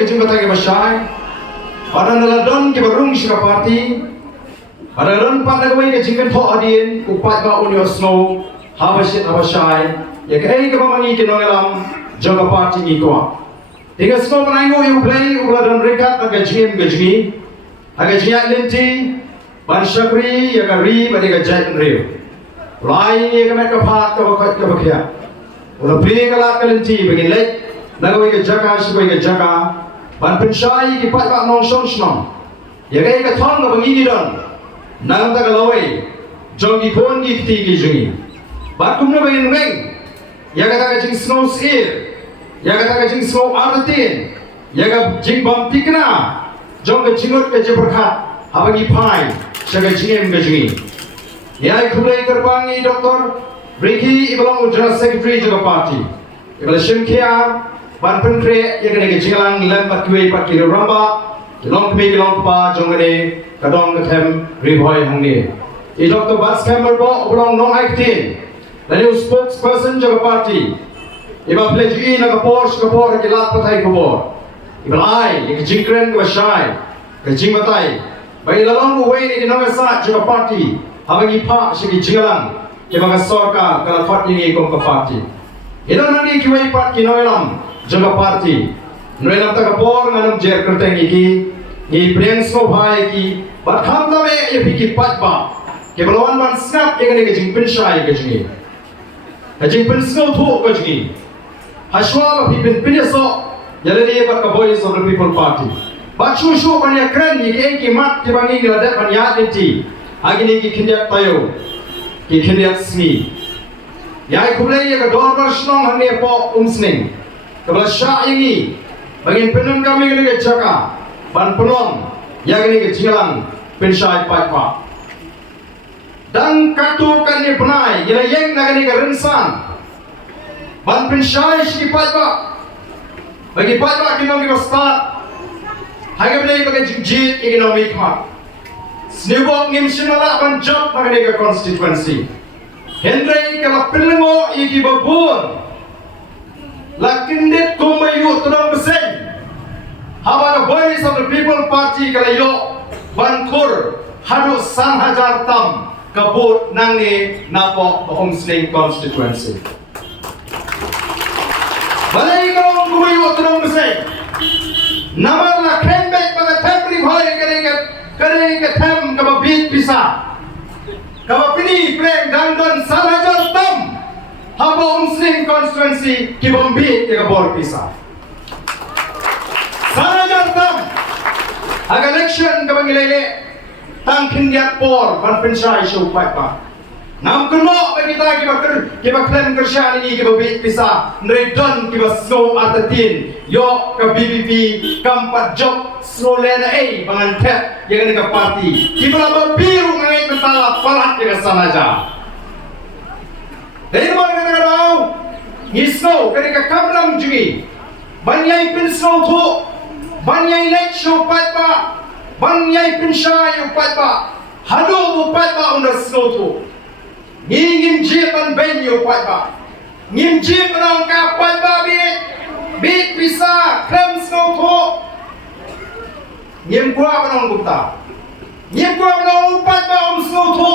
ke jumpa tadi masyai. Ada naladon ke berung sih parti. Ada naladon pada kau ke jingkan thok adin. Upat ba unio snow. Habasit habasai. Ya ke pamani ke nongelam jaga parti ni tua. Tiga snow menanggu yang Blei uladon rekat agak jingim gajmi. Agak jingïaid lynti. Ban syakri ya kari pada jingïaid real. Blei ya kami kapat kawakat kawakia. Ulah Blei kalak lynti bagi lek. Nagawai ke jaga sebagai ke jaga. Ban pensyai ki pat pak nong song song. Ya kai ke thong ka bangi don. Nang ta kalawai. Jong ki phone ki ti ki jungi. Ban kum na bagi ngeng. Ya kata ka jing snow seal. Ya kata ka jing snow Ardent. Ya ka jing bam tikna. Jong ka jingot ka je berkat. Habagi pai. Saga jingem ka jungi. Ya khulai kerpangi doktor Ricky ibalang general secretary juga parti. Ibala shimkia ban pentre yang kena kejilang lembat kue pat kilo ramba kilong kemi kilong pa jong kene kadong ketem riboy hangni I Dr. Bats Campbell bo oblong nong actin lalu spokesperson jaga parti iba pledge na kapor kilat patai kapor iba ai yang kejingkren ke syai kejing patai bagi lalong uwe ni nong sa jaga parti habang ipa sigi jingalang iba ka sorka kala fat ni kong ka parti ilo nangi kiwe pat kinoelam jaga parti, nrelam tak kapor nganam jer kerteng iki, ni breng snow bhai ki, bat kham tame ye piki pat ba, ke balawan man snap ye kene ke jing pensyai ke jingi, ke jing pen snow thu ke jingi, hashwa ba pipin pinyaso, yale ni bat ka voice of the people party, bat shu ban ya kren ni ke ki mat ke bangi ngada ban ya lynti, agi ni ki kindiat tayo, ki kindiat sni, ya kublai ye ka dor snong hane po umsning. Kepala syak ini bagi penun kami kena ke jaga ban pelong yang kena ke jilang pensyai pat-pat dan katukan ni penai yang nak kena ke rensan ban pensyai si pat-pat bagi pat-pat kena ke start harga beli bagi jingïaid ekonomi khmat snibok ngim sinala ban job nak kena ke constituency Hendrai kalau pelengo iki babun Lakindit kumayu tudong beseng. Hawa voice of the people party kalayo bankur hadu sanhajar tam kabut nangi napo homesling constituency. Balai kalong kumayu tudong beseng. Namal la kembek baga temri bhai kare tem kababit pisa. Kabapini pleng dandan sanhajar tam. Haba Muslim constituency ki bombi ke kabor pisa. Sana jantam. Aga election ka bangilele tang kindiat por ban pensyai show pa. Nam kuno bagi kita ki baklem kersyani ni ki bombi pisa. Nredon ki ba snow atatin yo ka BBP kampat job snow lena bangan tep yang ka parti. Ki bala biru ngai mentala palat ke sana ja. Dari mana kita tahu? Snow ketika kamram jungi, banyai pin snow tu, banyai lek show patpa, banyai pin syai patpa, hadu patpa under snow tu. Ngim jepan benyo patpa, ngim jepan angka patpa bit bisa krem snow tu. Ngim gua penong gupta, ngim gua penong patpa snow tu.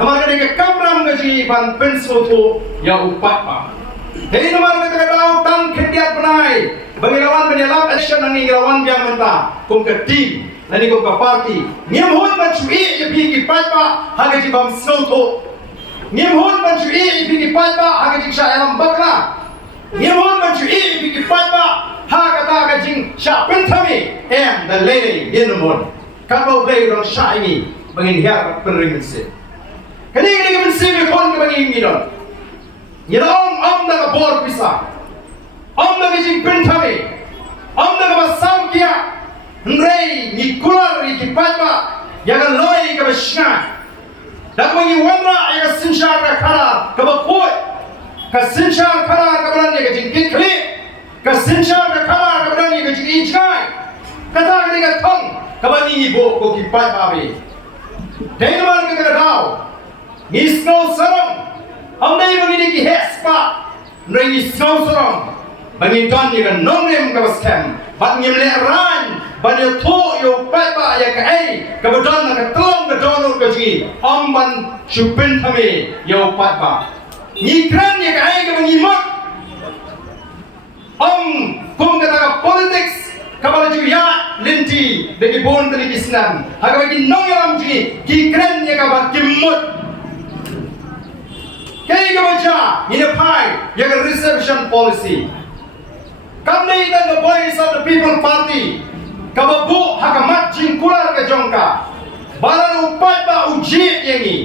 Namanya dengan kamram gaji ban pensil tu ya upat pa. Jadi namanya kita tahu tang kendiat penai. Bagi lawan penyelam action nangi lawan biang mentah. Kong ke team, nanti kong ke parti. Ngimhun mencuri ya pergi pat pa haga ji bam snow tu. Ngimhun mencuri ya pergi pat pa haga ji syairam bakla. Ngimhun mencuri ya pergi pat pa haga ta haga ji syak pentami and the lady in the moon. Kalau Blei dong syak ini bagi hiar penerimaan. Kini mensip kon ke bagi ngidon. Ngidon dah bor pisah. Dah jing pentami. Dah basam kia. Nrei ni kular ni patpa. Yang loi ke besna. Dak bagi wamra yang sinsyar ke kara ke bakoi. Ke sinsyar kara ke berani ke jing kikli. Ke sinsyar ke kara ke berani ke jing inchai. Kata ke tong ke bagi ibu ko ki patpa be. Dengar ke tahu. Snow sarong, amday begini ki hespa, nrai snow sarong, bagi don ni kan nongem ka scam ban ngim le ran ban yo tho yo pai ba ya ka ai ka don na ka tong ka don ka ji ban chupin thame yo pai ba ni kran ya ka ai ka bang imot kum ka ta politics kabala ju ya lynti de ki bon tani Islam ha ka bagi nong yaram ji ki kran ya ka ba kimot kay ka baca in a pie ya ka reception policy kami dan the voice of the people party kababu hakamat jingkular ke jongka balan upat ba uji yengi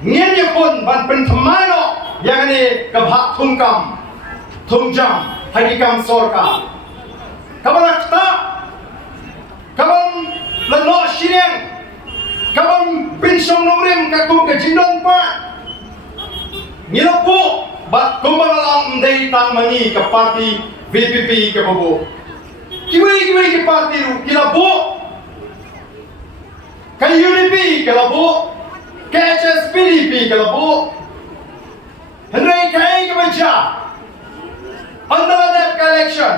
ngenya pun ban pentemano yang ni kabhak tungkam tungjam hagikam sorka kabalak ta kabam lano shireng kabam pinsong nongrim kakum ke jindon pa nilapu bat kumbang alam ndai tang mani ke parti VPP ke bobo kiwi ke parti ru kilabo ke UDP ke labo ke HSPDP ke labo hendai kai ke baca under that election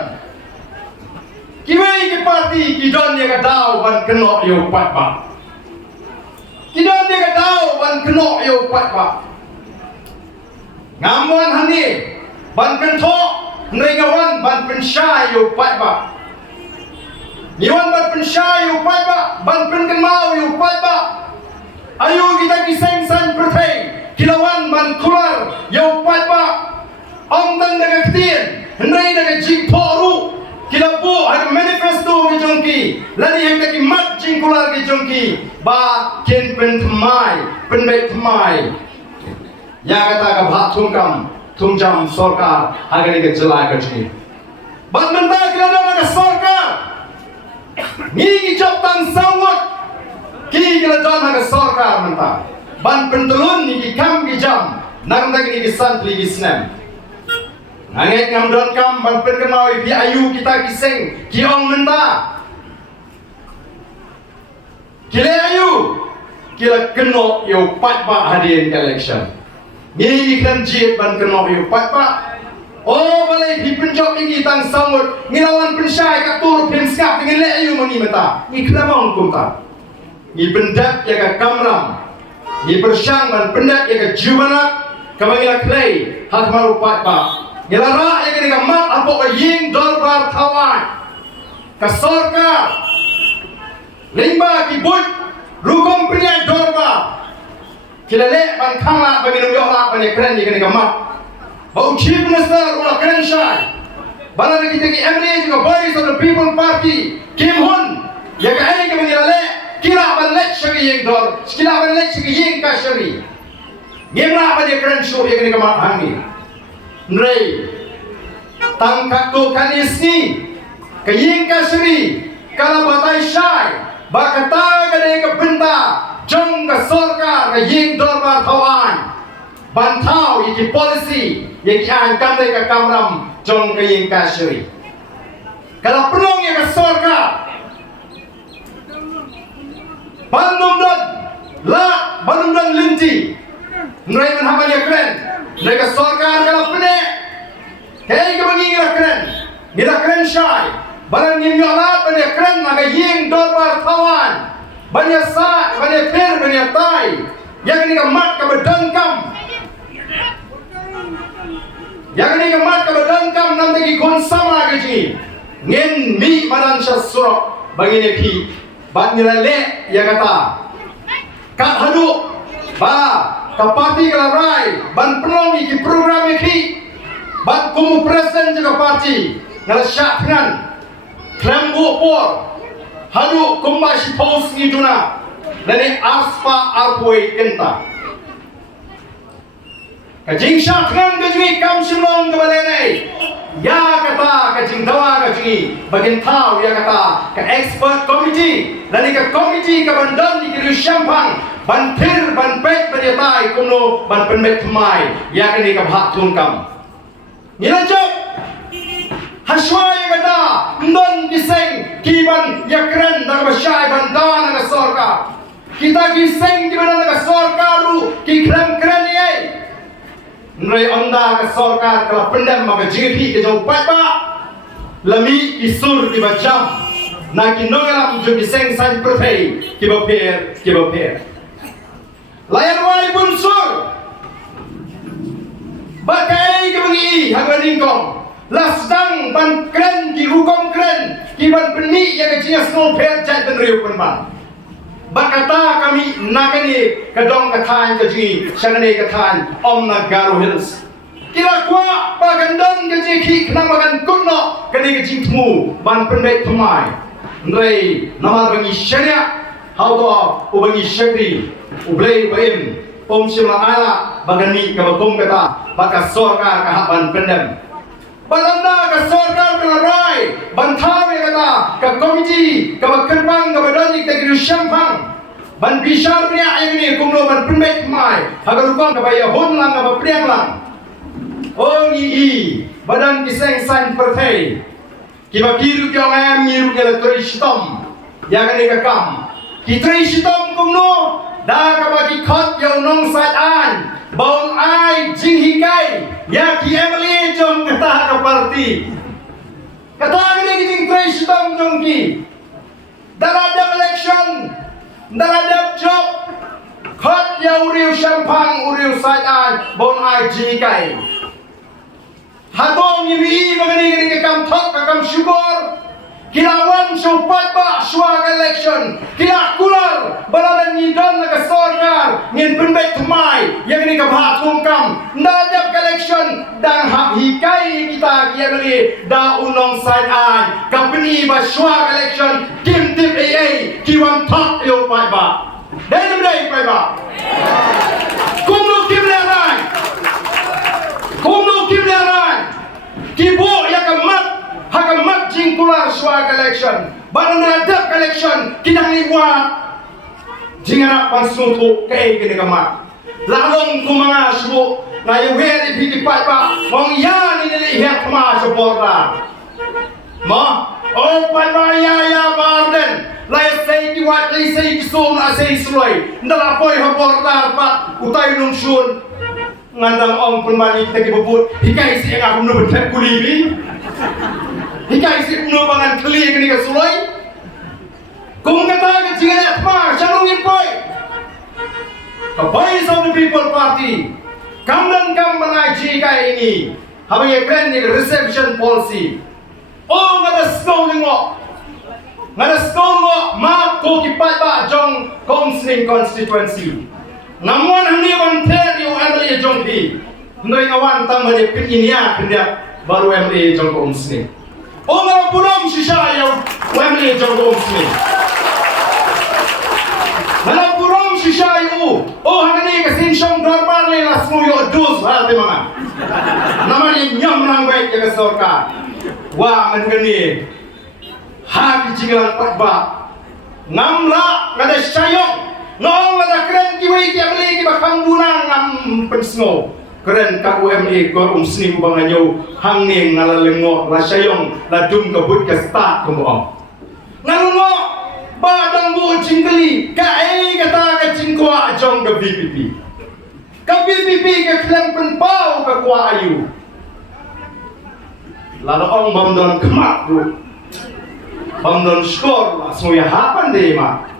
kiwi ke parti kidon dia ke dau ban keno yo pat ba kidon dia ke dau ban keno yo pat ba ngamuan hani ban kento Neringawan ban pensyai yo pai ba Niwan ban pensyai yo pai ba ban penkenmau yo pai ba Ayu kita kiseng san pertai Kilawan ban keluar yo pai ba Om dan daga ketien Hendai daga jing toru Kilabu ada manifesto ke jongki Lani yang taki mat jing keluar ke jongki Ba kien pen temai Pen baik temai Ya kata ke bhak tungkam Tungjam sorkar agar ini jelai kerja. Bang mentah kita dah nak sorkar. Ni job tang sangat. Ki kita dah nak sorkar mentah. Bang pentulun ni kam jam. Nak tak ni santri Islam. Angin ngam don kam bang penkenau ibi ayu kita kiseng. Kiong mentah. Kile ayu. Kila keno yo pat ba hadirin election. Ni kan jit ban keno yo pat pa oh balai di penjok ini tang samut ngilawan pensyai kat tur penskap dengan le ayu mani mata ni kelamong kum ta ni pendat ya ka kamram ni persyang ban pendat ya ka jubanat kamangila klei hak maru pat pa ngilara ya ka mat apo ka ying dorbar tawan ka sorka limba kibut rukom priya dorbar Kilale ban kangla bagi nung yola ban ekran ni kena gamat. Bau chief minister ulah keren syai. Bala kita ki MLA juga voice of the people party. Kim Hun ya ka ai ka mangilale kila ban lek syagi yeng dor. Kila ban lek syagi yeng ka syari. Ngemla ban ekran show ya kena gamat hangi. Nrei tangkak tu kanis ni ka yeng ka syari. Kala batai syai. Bakata ka de ka benda jong ka sorkar ka ying dorbar thawan bantau iki policy yang an kamai ka kamram jong ka ying ka syri kalau penong ya ka sorkar bandung dan lynti nrai man hamal ya kren nrai ka sorkar kalau pene kay ka bangi ngira kren syai balan ngim yolat ban ya kren na ka ying dorbar thawan banyak saat, banyak ter, banyak tai. Yang ini kemat ke berdengkam. Yang ini kemat ke berdengkam nanti kikon sama lagi. Ngin mi madan syasrok bagi neki. Bat nilai ya kata. Kat hadu ba kapati kalarai ban penong iki program iki. Bat kumu presiden juga parti. Ngalasyak dengan klembu por. Hadu kumba si pos ni duna lani aspa arpoi kenta kajing syakran kajing kam simlong ke balai ya kata kajing dawa kajing bagin tahu ya kata ke expert committee lani ke committee ke bandan ni kiri syampang bantir ban pek berjatai kuno ban penbet mai ya kini ke bhak tungkam nilajak Hasway kata non kiseng kiban yakren daga basyai bandan daga sorka kita kiseng kiban daga sorka ru ki kren ye nrai onda ka sorka kala pendam ma jingpi ke jauh pat ba lami kisur di bajam na kinolam jo biseng san prothei kibaper layan wai bunsur bagai kebengi haganing kong lasdang ban kren ki hukum kren ki ban peni ya kecinya snow pet jat ben riu penban bakata kami nakani kadong kathan kaji sangane kathan om nagaro hills kira kwa bagandang kaji ki kenang makan kunno kani kaji temu ban penbet thamai ndrei namar bangi syariah how to ubangi syakri ublei baim om shima ala bagani kabakum kata baka sorkar kahaban pendem balanda ka sorkar pelarai bantawe kata ka komiti ka bakembang ka badani ka giru syampang ban bishar punya ini kumlo ban penbet mai agar ukang ka baya hon lang ka bapriang lang oh ni badan kiseng san perthei kiba kiru kyong am miru ke tristom ya ka ni ka kam ki tristom kumlo da ka ba ki khot yo nong sat an baun ai jingïaid ya ki emily jong kata ka parti kata ni ki tristom jong ki dalam election dalam job khot yo uriu shampang uriu sat an baun ai jingïaid hatong ni magani ka kam thok ka kam syukur kilawan supat ba suag election kila kular balalan ni don na kasorkar ngin penbet thamai yang ni ka bhat kam ndajap election dan hak hikai kita kia beli da unong side an company ba suag election kim tip AA kiwan thak yo pai ba dai dai pai ba kumno kim lerai kibo ya kamat hagamat jingkular suag election baru nadap election kidang liwat jingara pansutu kay kinigamat lalong kumanga subo na yuweri pitipat pa mong yan inilihat ma sa borda mo o panmaya Ardent lai say kiwat lai say kisum na say suloy ndalapoy ha borda pa utay nung syun ngandang ong penmani kita kibubut hikai si yang aku menurut kulibi hikai si penuh bangan keli kini ke sulai kung kata ke jingïaid ma shalungin poi the voice of the people party kamdan kam manai jikai ini habang kren ni reception policy oh ngada scolding mo ma ko kipat ba jong komsling constituency namun hanya wanter yo MLA jongki ndoi ngawan tama de pinya kendia baru MLA jong komsling oh ngara punom shisha yo MLA jong komsling ngara punom shisha yo oh hangani ka sinshong darbar le lasmu yo dus ha te mga namani nyam nang baik ya sorkar wa mangani ha kijingan patba ngamla ngada syayong nong ada keren kiwai kiamli ki bakang bunang ngam pensno keren ka UMA ko umsni banganyo hangning ngalalengo rasyayong ladum kabut ka start kumo ngalungo badang bu jingkeli ka kata ka jingkwa jong ka BPP ka klem penpau ka kwa ayu lalu ong bamdon kemak bro bamdon skor la soya hapan de ma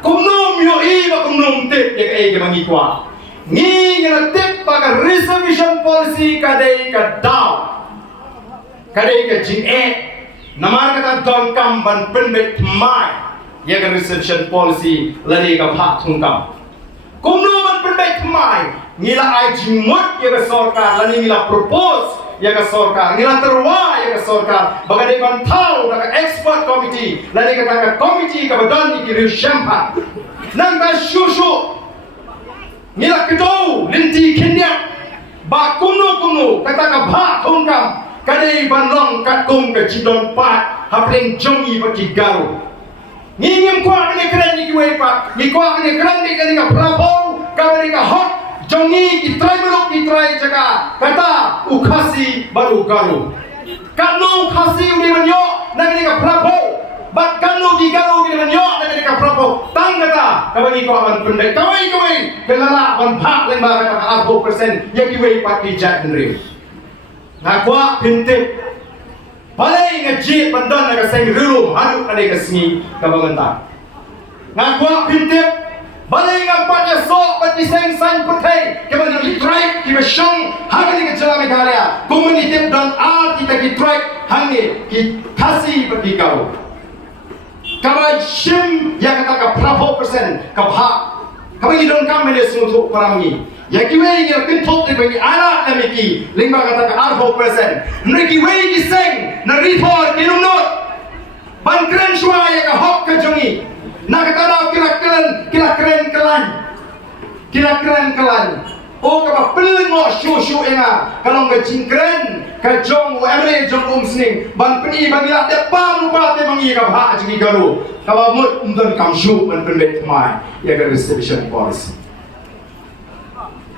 kumnum yo iba kumnum tip ya kay mangi kwa ngi ngana tip pa reservation policy kadai ka daw kadai ka jingïaid namar kata don kam ban penbet mai ya ka reservation policy lari ka phat thung kam kumnum ban penbet mai ngila ai jimut ya ka sorkar lani ngila propose ya ka sorkar ngila terwa ya ka sorkar bagadai ban thau ka expert committee lani ka committee ka badan ki riu shampa nang ta shushu ngila kedau lynti kenya ba kumno kata ka bha thongkam kadai ban long kat kum ka chidon pat hapleng jongi ba ki garo ngingim kwa ni kren ni kiwe pat ni kwa ni kren ni ka prapo ka ni ka hot jongi ki try meluk ki try jaga kata ukhasi baru garo kanu khasi uni manyo nang ni ka prapo bat kanu di garo ki manyo nang ni ka prapo tang kata kabagi ko aman pendek kawai kelala ban phak leng ba kata 40% ya ki wei pat ki jat nri ngakwa pintip Blei ngejit bandan nak seng rum haduk ada kesini kabangan. Ngakwa pintip Blei ngampatnya sok pati seng san pertai kebangan litrai kiba syong hangni ke jalan Meghalaya komunitif dan art kita kitrai hangni ki kasih pergi kau kabai shim yang kata ka 100% ka bha kabai don kam mele suntuk parangi ya kiwe yang pintok di bagi anak namiki lingba kata ka 100% mereka kiwe ki seng na report ki lunot ban keren shwa ya ka hok ka jongi nak kata kira keren kelan oh kapa pelengo syu enga kalau ngajing keren ka jong emre jong sning ban peni bagila de pam lupa te mangi ka bha jigi garu kapa mut undon kam syu ban penbet mai ya ga reception policy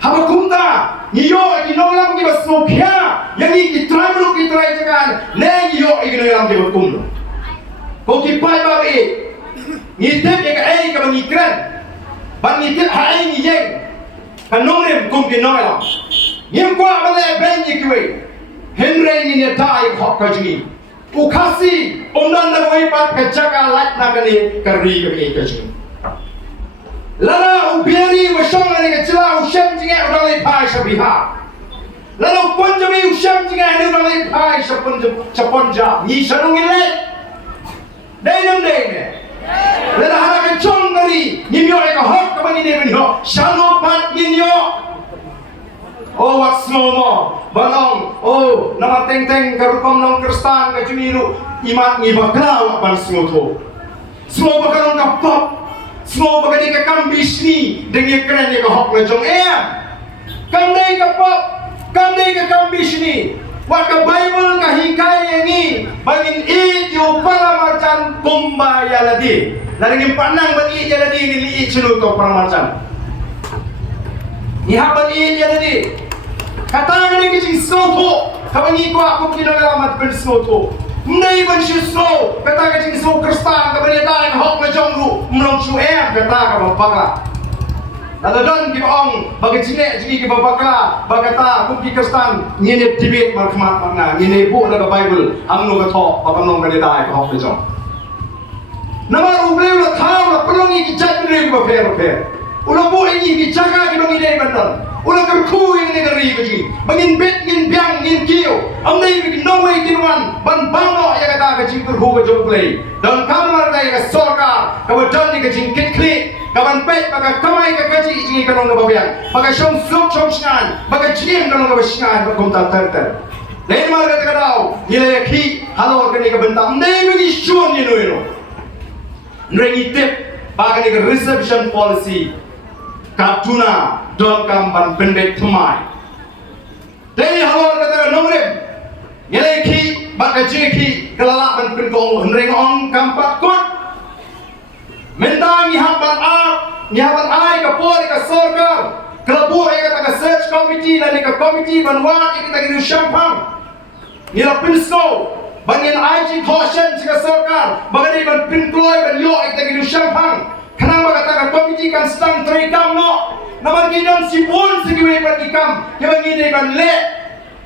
haba kumta niyo ki nonglam ki basmokya yang ki tramlu ki trai jagan ne yo ki nonglam ki bakum ko ki pai ba be ngitip ya ka ai ka bangi keren ban ngitip ha ai ni yeng kanongem kum ki nonglam ngim kwa bale ben ni kiwe henre ni ne dai khok ka jini ukasi omdan na wei pat ka jaka lat na kani kari ka ni ka jini lala ubiari wa shong ni ka chila u shem jinga udang le pai shabiha lala punjabi u shem jinga ni udang le pai shapunja ni sharung ile dai nang dai ne lala hara ka chong kari nimyo ka hok ka bani ne bani ho shano pat ninyo oh wat snomo balong oh nama teng karukom nong kristan ka jumiru imat ngi bakla ban snoto snow bakalong ka pop snow bakadi ka kambisni dengi keren ka hok la jong kamdai ka pop kamdai ka kambisni wat ka bible ka hikai yangi bangin it yo para marjan kumba yaladi laring panang bani yaladi ni li chulu ko para marjan Iha bani yaladi kata ni ki soto kabani ko aku kinalamat ben soto Mnei ban shu so kata ka jing so kristan ka bani dai hok na jongru mlong shu kata ka babakla Nada don ki ong bagi cine jigi ki babakla bagata ku ki kristan ngene debate markhmat makna ngene bu na bible amno ka tho bakamno bani dai ka hok na jong Nama ubleu la thau la pelongi ki jat ni ba fer ulo bu ini ki jaga ki bangi dai bandan ulo ka khu yang ni gari ba ji bangin bet ngin biang ngin kiu amnai bi no way tin wan ban bango ya kata ka ji kur hu ba jong Blei dan kamar dai ka sorka ka ba dan ni ka jing kit kli ka ban pet ka kamai ka ji ji ka nong ba biang ba ka shong suk chong snan ba ka jim ka nong ba snan ba kom ta ter lain mar ka ka dau ile ki halo ka ni ka bentam nei bi shun ni no Nrengi tip ba ka ni ka reception policy Katuna don kamban pendek temai. Dari halor kata nomrem. Yele ki baka jeki kelala ban pendong henreng ong kampat kut. Mentang nyihapan ai ka pori ka sorgar. Kelabu ai ka search committee dan ka committee ban wat kita gidu syampang. Nila pinsko bangin IG caution jika sorgar. Bagani ban pinkloy ban yo kita gidu syampang. Kenapa kata komiti kan sedang terikam no? Nama kita sibun segiwe perikam, kita gini kan le.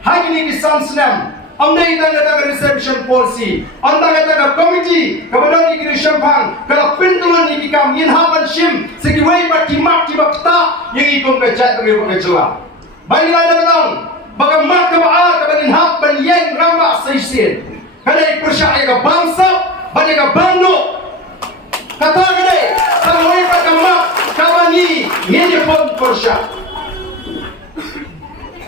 Hari ini kisah senam. Anda kita kata reception policy. Anda kata komiti kepada ni kiri syampang. Kalau pintuan ni kikam inhaban shim segiwe perkimak tiba kita yang ikut kejat dari pengejalan. Baiklah anda betul. Bagaimana kebaar kepada inhab ban yang rambak seisen. Kadai persyai ke bangsa, banyak ke banduk. Kata kadai. Kalau mereka kemak, kawani ngene pun persyak.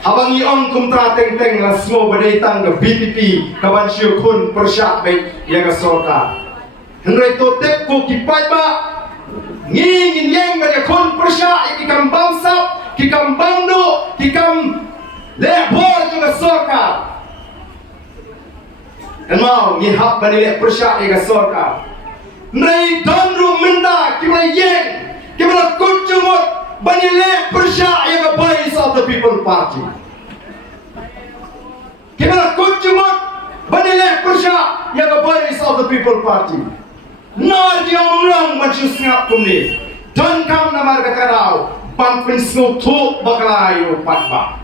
Abangi ong kumtra teng la semua badai tang ke BPP kawan syu kun persyak baik yang ke sorka. Henry totep ko kipai ba ngin yang badai kun persyak ikam bangsa, kikam bangdo, kikam lebor juga sorka. Dan mau ngihap badai persyak yang ke sorka. Nai donru minta kibla yeng kibla kunjumut banile persya yang Blei of the People Party kibla kunjumut banile persya yang Blei of the People Party na dia umlang macam ngap kumni don kam namar kakarau pan pinsno tu baklayo patba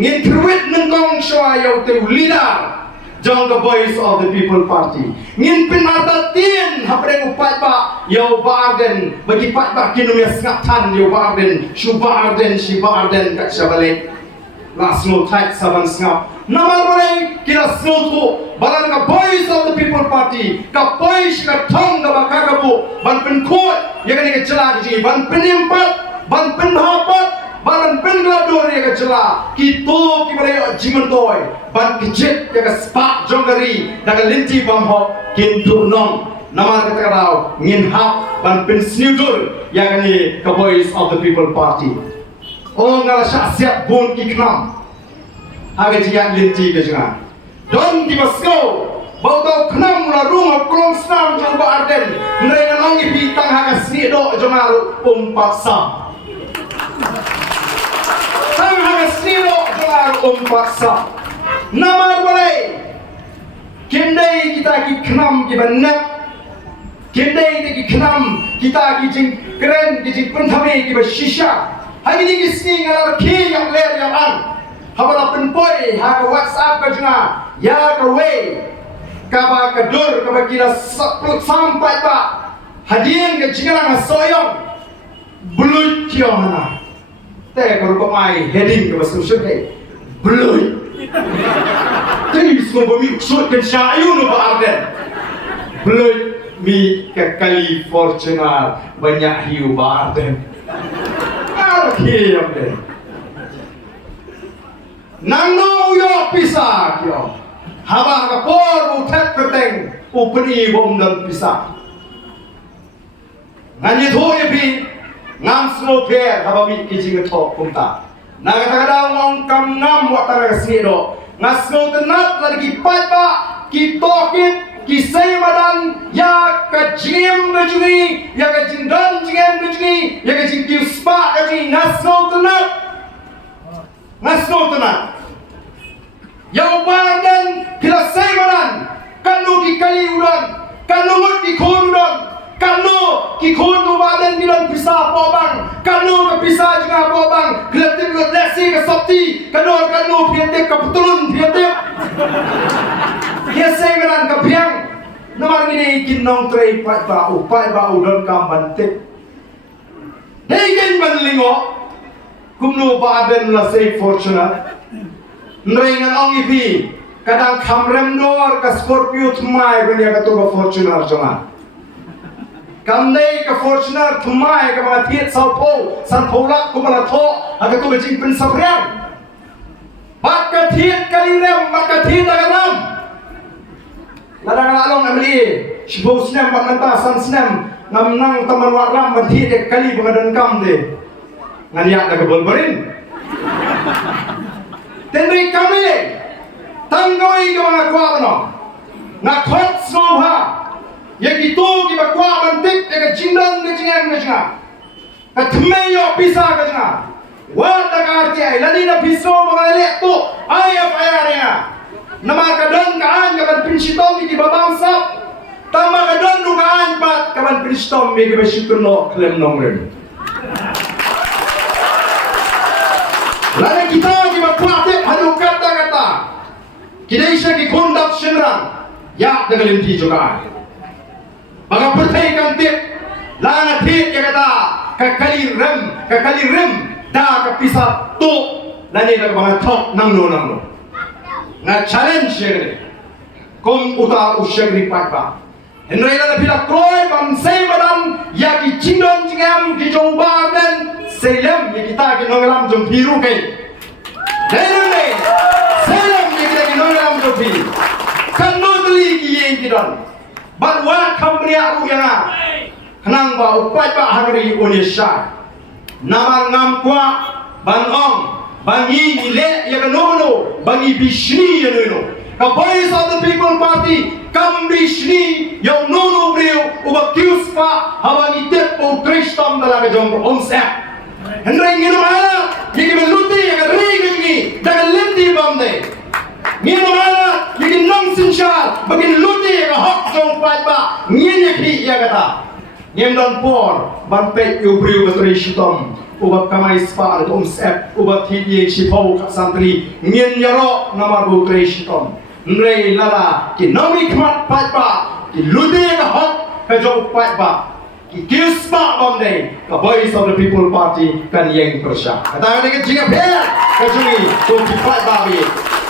ngin kruit nengkong swayo te lidar Jong the voice of the people party. Ngin pinata tien hapre upat ba yo Ardent bagi pat ba kinumia ngatan yo Ardent shuba Ardent kat shabale. Last no tight saban ngap. Nama boleh kira snotu balan ka voice of the people party ka voice ka thong ka baka bu ban pen khot ya ka ni ka chala ji ban pen impat ban pen hapat balan penglador ya kecela kito kibale jiman toy ban kejit ya ka spak jonggari daga lynti bamho kintu nong nama kata karau ngin hap ban pen sniudur ya kani ka voice of the people party oh ngala syasiat bun iknam aga jian lynti ke jangan don dibasko bau tau knam la rumah kolong snam jong ba Ardent nrena longi bitang haga snido jongaru paksa silo kelar paksa nama boleh kendai kita ki kenam ki banyak kendai ki kenam kita ki jing keren ki jing penthame ki bashisha hari ni ki sing ala ki yang ler yang an habala penpoi ha ka WhatsApp ka juna ya ka way ka ba ka dur ka ba kira sampai ba hadian ke jingan soyong bulut kiona teh kalau kau mai heading ke bahasa Indonesia Blei tadi semua bumi suat dan syayu nu Ardent Blei mi ke California banyak hiu Ardent kiam deh nang no yo pisah yo haba ka por utat peteng upeni bom dan pisah ngani thoye pi ngam snow fair haba mi kijing thok kumta naga tagada ngong kam ngam wa tara sni do ngasno tenat lagi patba ki tokit ki seimadan ya ka jim gajuni ya ka jingdan jingem gajuni ya ka jing ki spa gajuni ngasno tenat ya Ardent kila seimadan kanu ki kali udan kanu mut ki khurdan kanu ki khurdu Ardent bilang pisah pobang kanu ke pisah juga pobang kreatif lesi ke sabti kanu kreatif ke betulun kreatif ya seimadan ke piang nomor ini kinong trei pat ba upai ba udon kam bantik hei gen banlingo kumnu Ardent la sei fortunate nrengan ong ipi kadang kamrem dor ka Scorpio thumai bania ka to fortuner joma kamdei ka fortuner thumai ka ma thiet saupo san pholak ko mala tho aga to jing pen sapriang bak ka thiet kalirem bak ka thiet agaram ladang along amli shibo snem bak nanta san snem ngam nang taman waram ban thiet kali bangadan kam de ngaliak da bolborin tenri kami tanggoi ke mga kwa ano ngakot snobha yang itu kita kwa bantik yang jindan ke jingan ke jingan katmeyo pisa ke jingan wata karti ay lani na piso mga lek tu ayap ayarnya nama kadon kaan kaban prinsipom di babang sap tama kadon nukaan pat kaban prinsipom di basituno klem nongren lani kita kuatik hadu kata-kata kita isya ki kondak senrang ya dengan lynti juga maka pertaikan tip lana tip ya kata kakali rem da kapisah tu lani nak mga tok nang no na challenge ya kom uta usya ni patba henry na pila kroy pam say badan ya ki chindon jingam ki jong Ardent selem ya kita ki nongalam jong biru kai Dene, selam ni kita kena dalam kopi. Kanu teli kian kita. Banwa kamria u yang kenang ba upai ba hari Indonesia. Nama ngam kwa banong bangi nile ya kanono bangi bishni ya nono. Ka voice of the people party kam bishni ya nono breu ubak kiuspa habangi tet po kristam dalam jong omsep. Henry ngino ala yiki meluti ya ri ngi daga lynti bamde ngino ala yiki nong sinchal bagin luti ya hok jong pai ba ngine ki ya kata ngem don por ban pe yu briu batri shitom ubak kamai spa sep ubak thi ye shipau ka santri ngin yaro namar bu tre shitom Nrei lala ki nomi khmat pai ba ki ludi ka hot ka jo pai ba ki kisma bom dei ka voice of the people party kan yeng persya kata ni ke jinga phe ka jungi to ki pai ba bi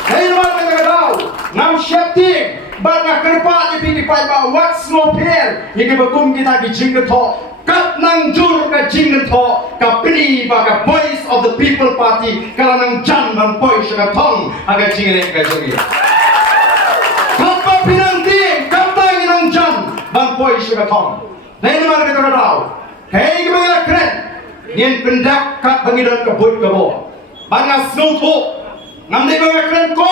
hei ma ka ka dau ngam shapti ba na kerpa ni pi pai ba what's no pair ni ke bakum kita ki jinga tho kat nang jur ka jinga tho ka pri ba ka voice of the people party kala nang jan man poi ka thong aga jinga ne ka jungi pinanti kapta nang jan ban poi shiga thong nei ma ka ta dau hei ma la kren nien pendak kat bangidan ka boi ka bo banga snow tho ngam nei ba kren ko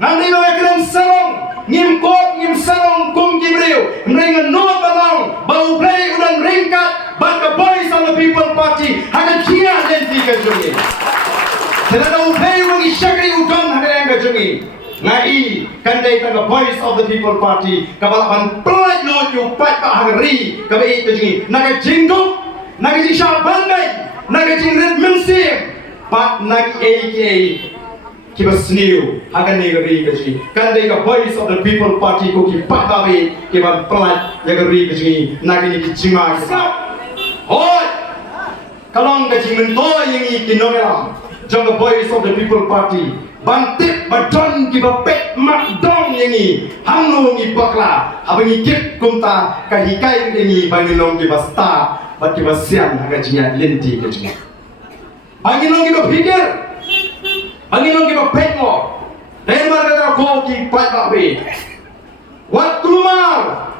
ngam nei ba kren sarong ngim ko ngim sarong kum gibreu ring no balong bau Blei udan ringkat ban ka boys on the people party hagan kia lynti ka jungi tena Blei wangi shakri udan hagan ka jungi ngai kandai tanga voice of the people party kabalaban pelai lo yu pat pa hari kabai tajingi naga jingdu naga jing sha bandai naga jing red mensim pat nagi aka kibasniu hagan ni gari kaji kandai ka voice of the people party ko ki pat babe kiban pelai ya gari kaji nagi ni kijima hoi kalong kaji mento yang kinoram jong the voice of the people party bantip badon ki bapet mak dong yangi hangno ngi bakla abangi kip kumta ka hikai yangi bangilong ki basta bat ki basian aga jingïaid lynti ke jinga bangilong ki bapikir bangilong ki bapet mo dai mar kata ko ki pat babe wat kulumar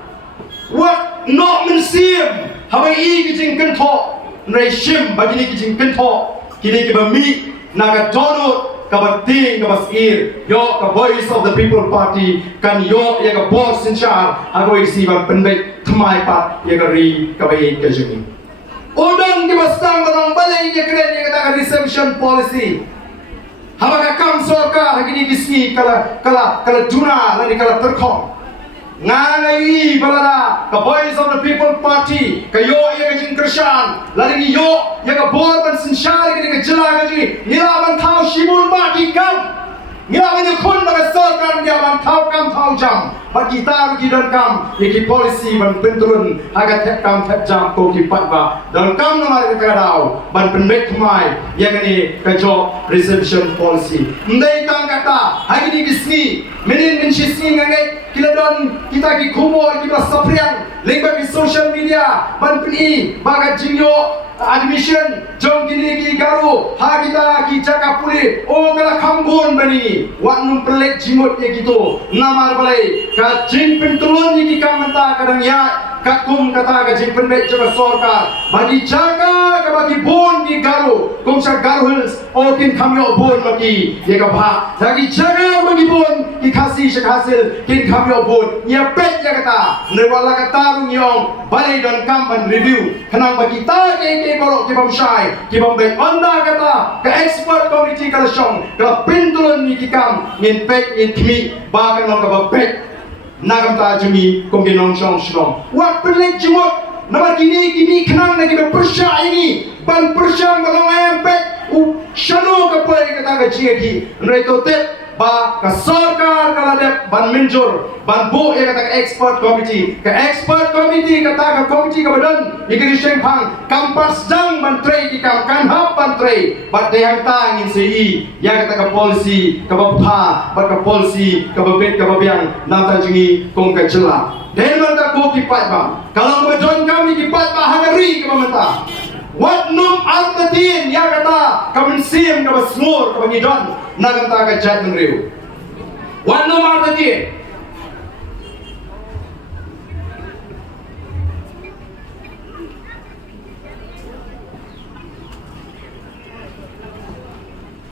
wat no mensim habai ki jing kan tho nai shim bagini ki jing kan tho kini ki bami naga donut kabati kabasir yo ka voice of the people party kan yo ya ka boss in charge agoi si ban pendek thamai pat ya ka ri kabai ka jumi odang ki bastang banang balai ya kren ya ka reception policy habaka kam sorka hagini bisni kala duna lani kala terkhong ngai balada ka voice of the people party ka yo ya ka jing krishan lari yo ya ka bor ban sinshar ka jela ka ji nila ban thau shibul ba ki kam nila ban khun ba sarkar dia ban thau kam thau jam ba ki tar ki dan kam ye ki policy ban penturun aga thep kam thep jam ko ki pat ba dan kam no mar ka dau ban penbek thmai ya ka ni ka jo reception policy ndai tang kata hagi ni bisni menin min shisni ngai kila don kita ki kumor kita sapriang lengba di social media ban peni baga jingyo admission jom kini ki garu ha kita ki jaga puli o kala khambun bani wanum pelek jimut ye gitu namar balai ka jing pentulun ni ki kamanta kadang ya kakum kata ka jing penbek jaga sorkar bagi jaga ka bagi bon ki garu kum sa garuls o kin khamyo bon bagi ye ka bha lagi jaga bagi bon ki khasi se hasil kin khamyo bon ya pet ya kata newala kata nyong balai dan kampan review kenang bagi ta ke borok ki bamshai ki bambek onda kata ke expert committee kala shong kala pintulun ni ki kam ngin pet ngin kimi ba kan ka bapet nagam ta jumi kum ki nong shong shong wat pelek jimot nama kini kenang na ki persya ini ban persya balong ayam pet u shano ka pai kata ka jigi nrai to tep ba ka sarkar kala dep ban minjur ban bu ya kata expert committee kata ka committee ka badan ikri sheng phang kampas jang ban trei ki kam kan hap ban trei bat de hang ta ngin sei ya kata ka policy ka ba pha bat ka policy ka ba bet ka ba biang nam ta jingi kong ka chela den man ta ko ki pat ba kalau ba don kami ki pat ba hangari ka ba mata wat num altatin ya kata kamen sim ka ba smur ka ba ngidon nagam ta ka chat menriu wat num altatin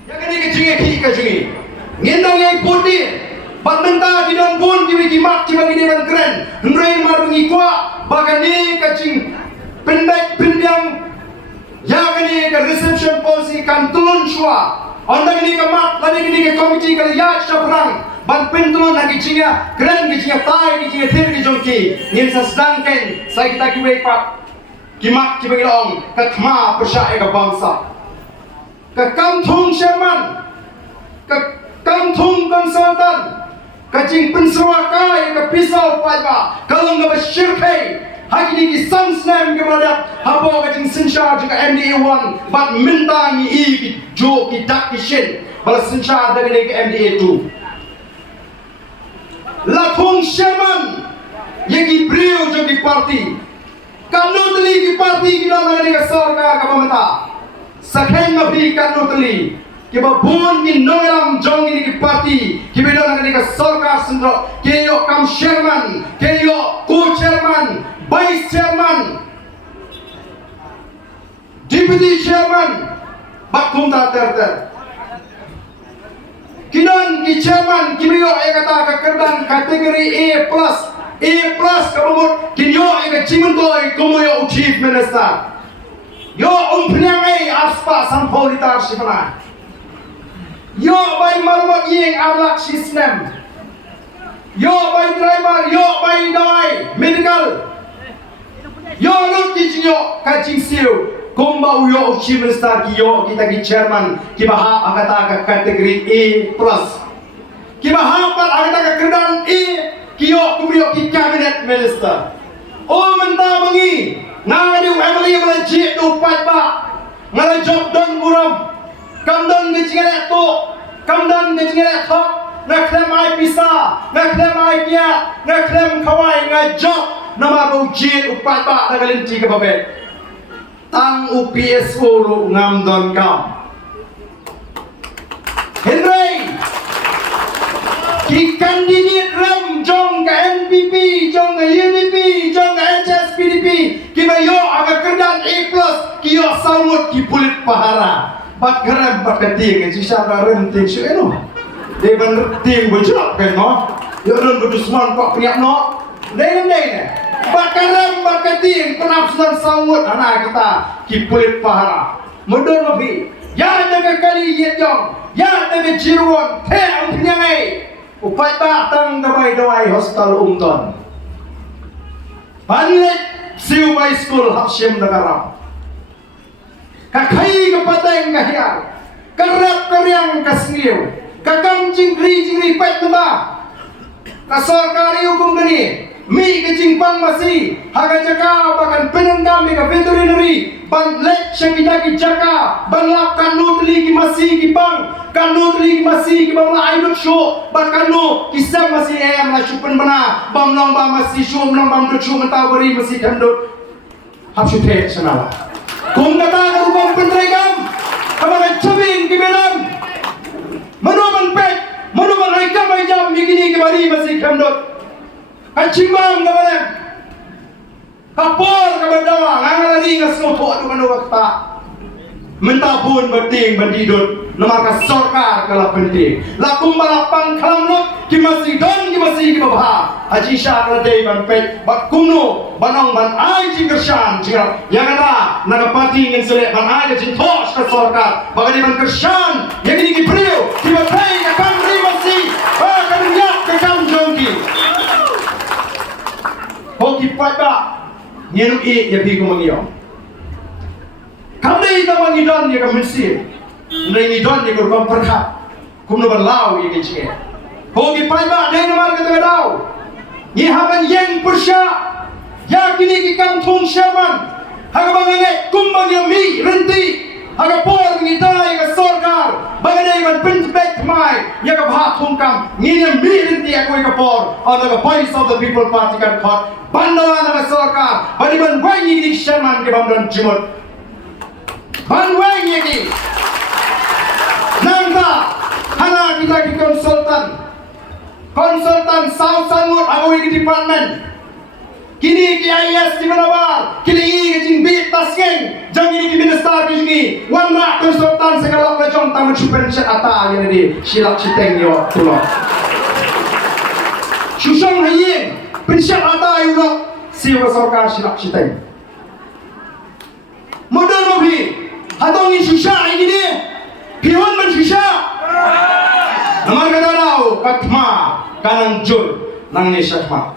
ya kini ke jingi ka jingi ngendang yang putih bat menta di don bun di wiki mak ci bagi dewan keren nrei mar ngi kwa bagani ka jing pendek pindiang ya kini ke reception policy kan tulun shua onda kini ke mak lani kini ke komiti ke ya shaprang ban pentulun lagi jinga keren ki jinga tai ki jinga thir ki jongki ngin sa sedangken sai kita ki wake up ki mak ci bagi ong ka thma persya ka bangsa ka kam thung chairman ka kam thung consultant kajing penserakai ke pisau pada kalau nggak bersyirkai hari ini kisah Islam kepada habo kajing sensyar juga MDA 1 bat mentangi ki jo ki dak ki shin bala sensyar dari ke MDA 2 latung Sherman yang beliau jadi parti kalau teli ki parti kita mengenai sarkar ke pemerintah sakhen mabi kalau teli kiba bun ki noyam jong ini ki parti kiba dong dengan sarkar sendro keyo kam chairman keyo co-chairman vice chairman deputy chairman bakum ta ter kinan ki chairman kibiyo kata ka kerdan kategori A+ kabut kinyo ka chimentoi komoyo chief minister yo umpriang aspa sampolitar sifana yo by marmot yeng alak system yo by driver yo by dawai medical yo lut kijinyo kacing siu kumba uyo chief minister kiyo kita ki chairman kibaha agata ka kategori A+ kibaha pat agata ka kerdan A kiyo kubiyo ki cabinet minister o menta bangi ngadi emily melejit tu patba ngala job don buram kamdan ke jingale to kamdan ke jingale thok na klem ai pisa na klem ai kia na klem khawai na job nama bu jit upatba na lynti ke babe tang UPSO ru ngam don kam Henry ki kandidat ram jong ke NPP jong ke UDP jong ke HSPDP ki yo aga kerdan A+ ki yo samut ki pulit pahara bat geram bat keting si syara renting si eno de ban renting bujak kan no yo don budusman pak priak no dei bat geram bat keting penafsuran samut anak kita ki pulit pahara mudon mabi ya jaga kali ye jong ya jaga jiruan the ampiangai upai batang dawai hospital umton panlet siu by school hapsim nagaram kakai kapateng kahiyar karap karyang kasniu kakam jingri pet nama kasarkari hukum gani mi kejingpang masih haga jaka bahkan penendam ke veterinary ban lek syangita ki jaka ban lap kanu teli ki masih ki bang kanu teli ki masih ki bang la aidut show ban kanu kisam masih ayam la chupen bana bam long bam masih show long bam dut show mentau beri masih kandut hap syuthe sanala kum kata rubang pentregam kabar cebin ki belam manuman pet manuman aikam ai jam begini ki bari masih kandut kacimbang kabalan kapor kabadawa ngangalari ngasmoto adu kanu wakta mentapun beting bandidut nomor ka sarkar kala penting lakum balapang khalamlut ki masih ki babha haji syah radai ban pet bat kumno banong ban ai jing kersan jinga yang ada nagapati ngin sele ban ai jing tos ka sarkar bagani ban kersan yang ini ki priu ki batai ka kan masih kan yak ka kan jongki hoki pada nyenu ya bi ko mangiyo kamdei ta mangidon ya kamsi ndai ngidon ya ko perkha kumno berlau ya kecike hoki pada dei nomor ka tagadaw ni haban yeng pursya ya kini ki kam thung shaman haga bangange kumbang ya mi renti haga por ngidai ka sarkar bagadai ban pinbek mai ya ka bha thung kam ngini mi renti aku ka por on the voice of the people party kan thought bandawa na sarkar bani ban wangi ni shaman ke bamdan jimot ban wangi ni nangda hana kita ki konsultan South Sangut agoi di department kini ki IS di Manabar kini i jing bit tasking jang ini ki minister ki jingi wan rak konsultan segala pejong tamu chupen chat ata yang di silap citeng yo tulo susang hayin pensat ata yo siwa sarkar silap citeng modal mobi hatong ni susah ini dia pion man susah namar kadalaw katma kanang jur nang ni syahma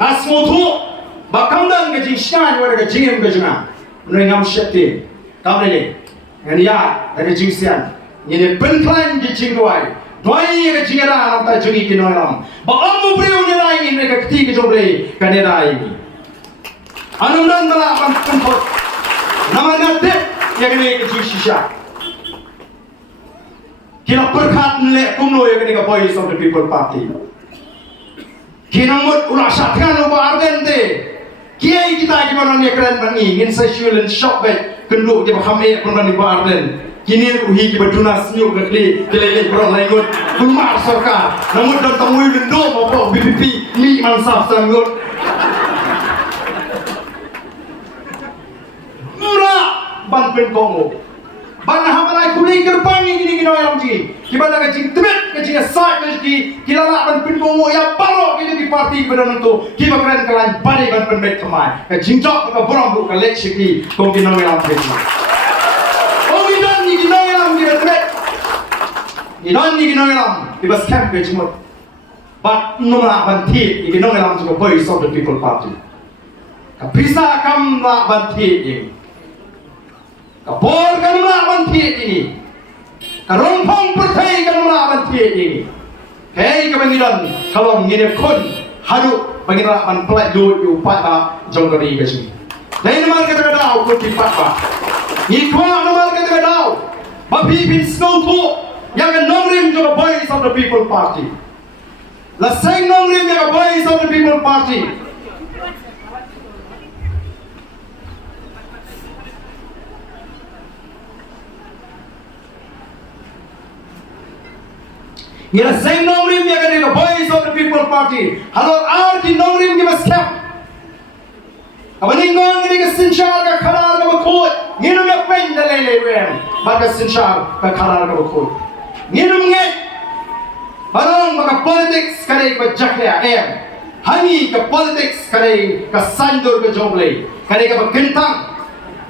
nasmutu bakamdan ke jingshan wala ke jingem ke junga noi ngam syati kamne ni ya dari jingsian ni pentlan di jingwai Doi ke jingara nampai jungi kinoyam. Baamu beriu nilai ini ke ketiga joblei kanera ini. Anum dan bala ban kumpul. Nama nanti yang ini ke jisya. Kita berkat nilai kumno yang ini ke voice of the people party. Kita mut ulah syatkan ubah Ardent. Kiai kita gimana ni keren bangi. Ingin sexual and shock baik. Kenduk kita kami pun bani ubah Ardent. Kini uhi kita berduna senyum kekli kelele berang laingut kumar sorka namun dan temui lendo maupun BPP mi mansaf sanggut murah ban penkongo ban hamalai kuling gerbang ini alam ji kibana kecing tebet kecing asal kecing kilala ban penkongo ya paro kita di parti kepada itu kiba keren kalian balik ban penbet kemai kecing jok ke borang bu kelek siki kongkino alam ji Idan ni ginoyam di bas camp ke cimot. But nona banti ginoyam juga voice of the people party. Kapisa kam na banti ini. Kapor kam na banti ini. Karompong pertai kam na banti ini. Hei kebangiran kalau ngine kon hadu bangira ban pelai do yu pata jonggari ke sini. Dai nama kata dau ko ti patba. Ikwa nama kata dau. Babi bin snow to yang nongrim juga voice of the people party. La seng nongrim yang voice of the people party. Yang seng nongrim yang voice of the people party. Halo arti nongrim yang skep. Abaningong ini kesensyal ke karar ke bakut. Nginum yang pen dalai lewem. Maka kesensyal ke karar ke bakut. Nginum nget. Barang maka politics kadai ke jaklia Hangi ke politics kadai ke sandur ke joblei. Kadai ke berkentang.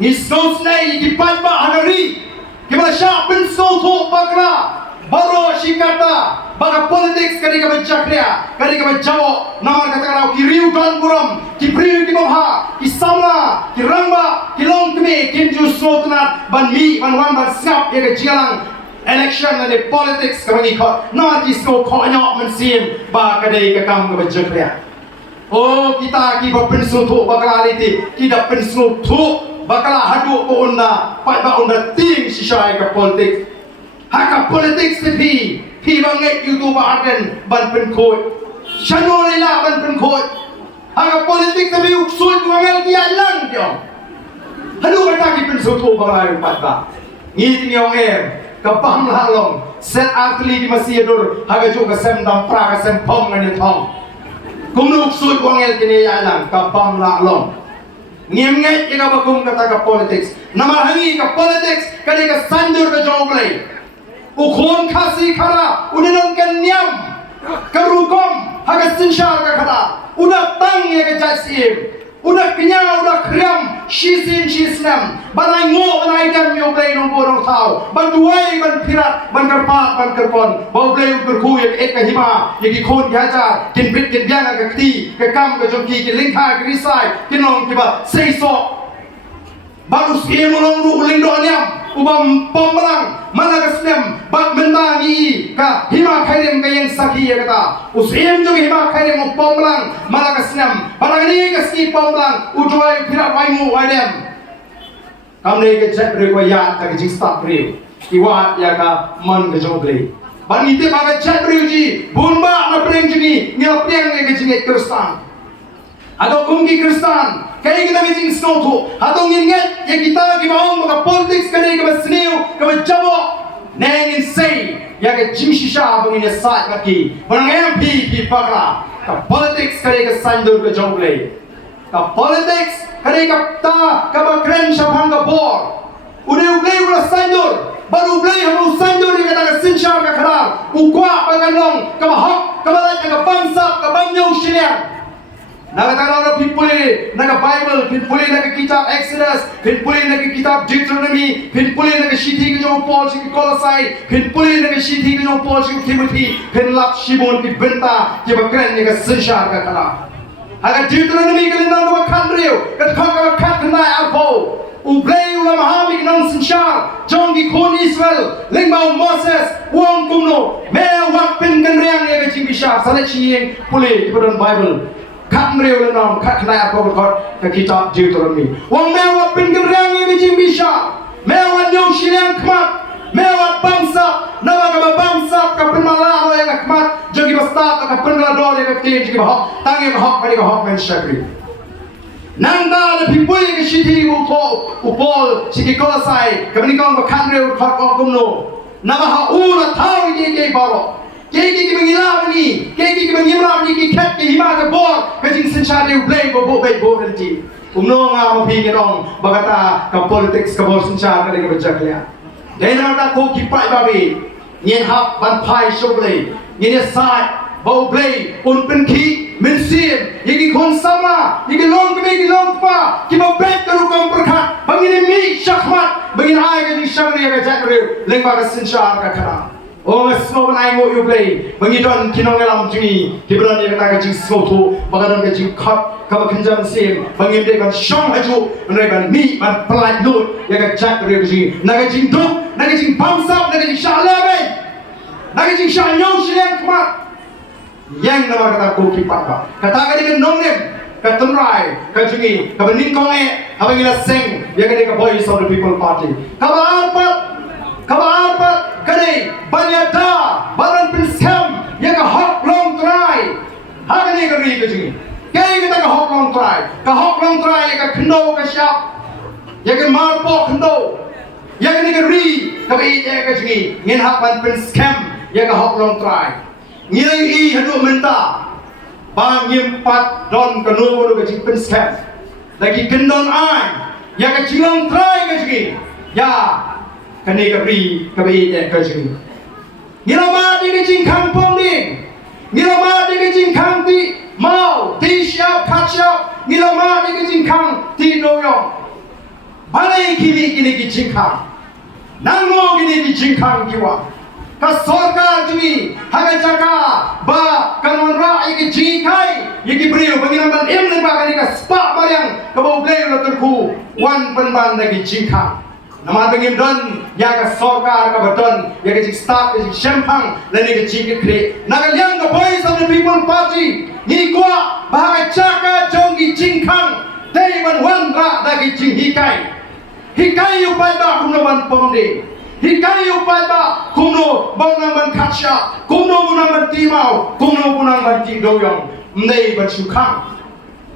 Nisnos nai di padba hanari. Kibala syah bin soto bakra. Baro shikata. Baka politics kadai ke berjaklia. Kadai ke berjawab. Nama kata-kata ki riu dan buram. Ki priu ki bamha. Ki samla. Ki ramba. Ki long keme. Ki ju slotanat. Ban mi. Ban wan ban skap. Ya ke jialang. Election dan politics kami ikut. Nanti sko konyok mensim. Baka kadai ke kam ke berjaklia. Oh kita ki berpensu tu bakal aliti. Kita pensu tu. Bakal hadu ko unda. Pat ba unda ting sisai ke politik. Haka politics tepi. Pi banget YouTube Ardent ban penkoi. Channel lela ban penkoi. Haka politik tepi uksud wangal dia lang dia. Hadu kata ki pensu tu bakal pat ba. Ngiti nyong kapam lalong. Set atli di masih dur. Haka juga sem dam pra ka sem pom ngani tong. Kumnu uksud wangal kini ya lang kapam lalong. Ngiem-ngem ika bakum kata ka politics. Nama hangi ka politics kali ka sandur ka joblei. Ukhon kasi kara udah kan nyam kerukom haga sinsyar ka kata udah tang ya ka jasim udah kenyang udah kriam shisin shisnam banai ngo banai jam yo blei nong borong tau ban duai ban pirat ban kerpat ban kerpon bau blei berku ya ek ka hima ya ki khon yaja kin bit kin biang ka kti ka kam ka jongki ki lingkha ka risai kinong kiba seiso baru siem ulong ru uling do nyam ubam pomlang mana kasnem bat mentangi ka hima khairem ka yang saki ya kata usiem jo hima khairem pomlang mana kasnem barangani kaski pomlang ujoy pirat waimu waidem kamne ke cek rekoya ta ke jista priu iwat ya ka man ke joblei ban ite ba ke cek priu ji bunba na preng jini ni preng ke jini kristan atau kungki kristan kaya kita mungkin snow tu atau ingat yang kita di bawah maka politics kaya kita seniu kita jawab nengin say ya ke jimshisha bangin saat kaki barang MP di pakra ke politics kaya kita sandur ke joblei ke politics kaya kita bakren syabang ke bor udah udah sandur baru Blei hamu sandur ni kata sinsyar ke keral ukwa paganong ke bahak ke balai ke bangsa ke banyong sinian Naga pinpuli naga Bible, pinpuli naga kitab Exodus, pinpuli naga kitab Deuteronomy, pinpuli naga shithi ke jo Paul si Colossae, pinpuli naga shithi ke jo Paul si Timothy, pinlap Shimon ki benta ki bakren naga sinshar ka kala. Aga Deuteronomy ke lindang ka bakandriu, ka thong ka bakat nai apo. Blei ulam hamik nong sinsyar jong di kon Israel lingbau Moses uang kumno me wat pin kan riang ye jing bisha sale ching puli pudon Bible kat mreu le nom kat khnai apa kot ka kitab Deuteronomy uang me wat pin kan riang ye jing bisha me wat nyong shiliang kmat me wat bangsa nawa ka bangsa ka pin mala lo ye kmat jong di basta ka pin la do ye ka tin jing hok tang ye hok ka hok men shakri Nanda the people in the city will call upol city kolosai kami kong bakandre ukhat kong kumno nama haula thau ye baro ke bangila bani ke bangila bani ke khat ke hima ke bor ke jing senchade Blei bo lynti umno nga mo pi ke dong bagata ka politics ka bor senchar ka de bajaklia dena ta ko ki pai babi nyen hap ban phai shoble nyen sai bau Blei un pen ki min siem yegi kon sama yegi long ke yegi long pa ki ba bet ka rukam perkhat bangin mi shakmat bangin ai ka di shangri ka jakre lengba ka sinchar ka khara o ngasmo ban ai mo yu Blei bangin don kinong elam jingi ki bran ye ka jing smo thu bagadon ka jing khat ka ba khinjam siem bangin de kan shong haju nai ban mi ban plai lut ye ka jakre ji na ka jing duk na ka jing bamsap na ka jing shalabe na ka jing shanyong shilem kmat yang nama kata koki papa kata kali kan nongnem katumrai kajungi kabening konge abangila seng ya kali ka voice of the people party kaba arpat kali banyada baran pinsam ya ka hok long try hagani kali kajungi kay kita ka hok long try ya ka khndo ka shap ya ka marpo khndo ya kali ka ri kabi ya kajungi ngin hak ban pinsam ya ka hok long try Ngilang i hadu menta bang nyempat don kanu bodo ka jing scam lagi kendon ai ya ka jilong try ka jing ya kani ka ri ka bi ya ka jing ngilama di ka jing kampung ni ngilama di ka jing kang ti mau ti siap khat siap ngilama di ka jing kang ti no yo balai kini ki jing kang nangmo kini ki jing kang kiwa ka sarkar jimi haga jaka ba kanwan ra iki jikai iki brio bangin ban em le ba kani ka spa baryang ka bau Blei lo terku wan ban lagi jika nama bangin don ya ka sarkar ka baton ya ka jik start ka jik shampang lani ka jik kre naga liang ka voice of the people party ni kwa ba ka jaka jongi jinkang dei ban wan ra da ki jing hikai yu pai ba kum ban pomde Hikai upai ba kumno bang ban kacha kumno bunang ban timau kumno bunang ban doyong mnei ban sukang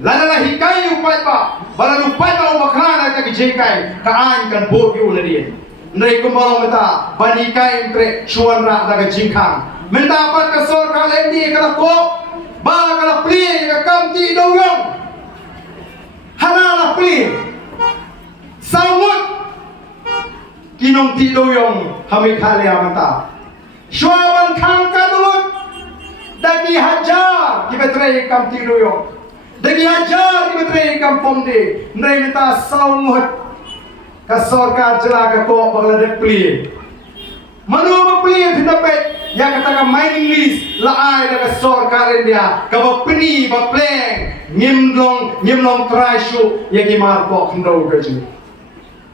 lala hikai upai ba bala upai ba ubakana ta kijekai ka an kan bo yu nari nei kumbalo meta banikai entre chuan ra ta jingkang menta pat ka sor ka lendi ka ko ba ka pli ka kamti doyong halala pli sawut kinong ti doyong hami khale amata shwaban khang kadut dagi hajar ki betre kam ti doyong dagi hajar ki betre kam pomde nei meta saungut ka sarkar jela ka ko bagla de pli manu ma pli thindapet ya kata ka mining list la ai la ka sarkar india ka ba pni ba pleng nyimlong trashu ya ki mar ko khndo ka ji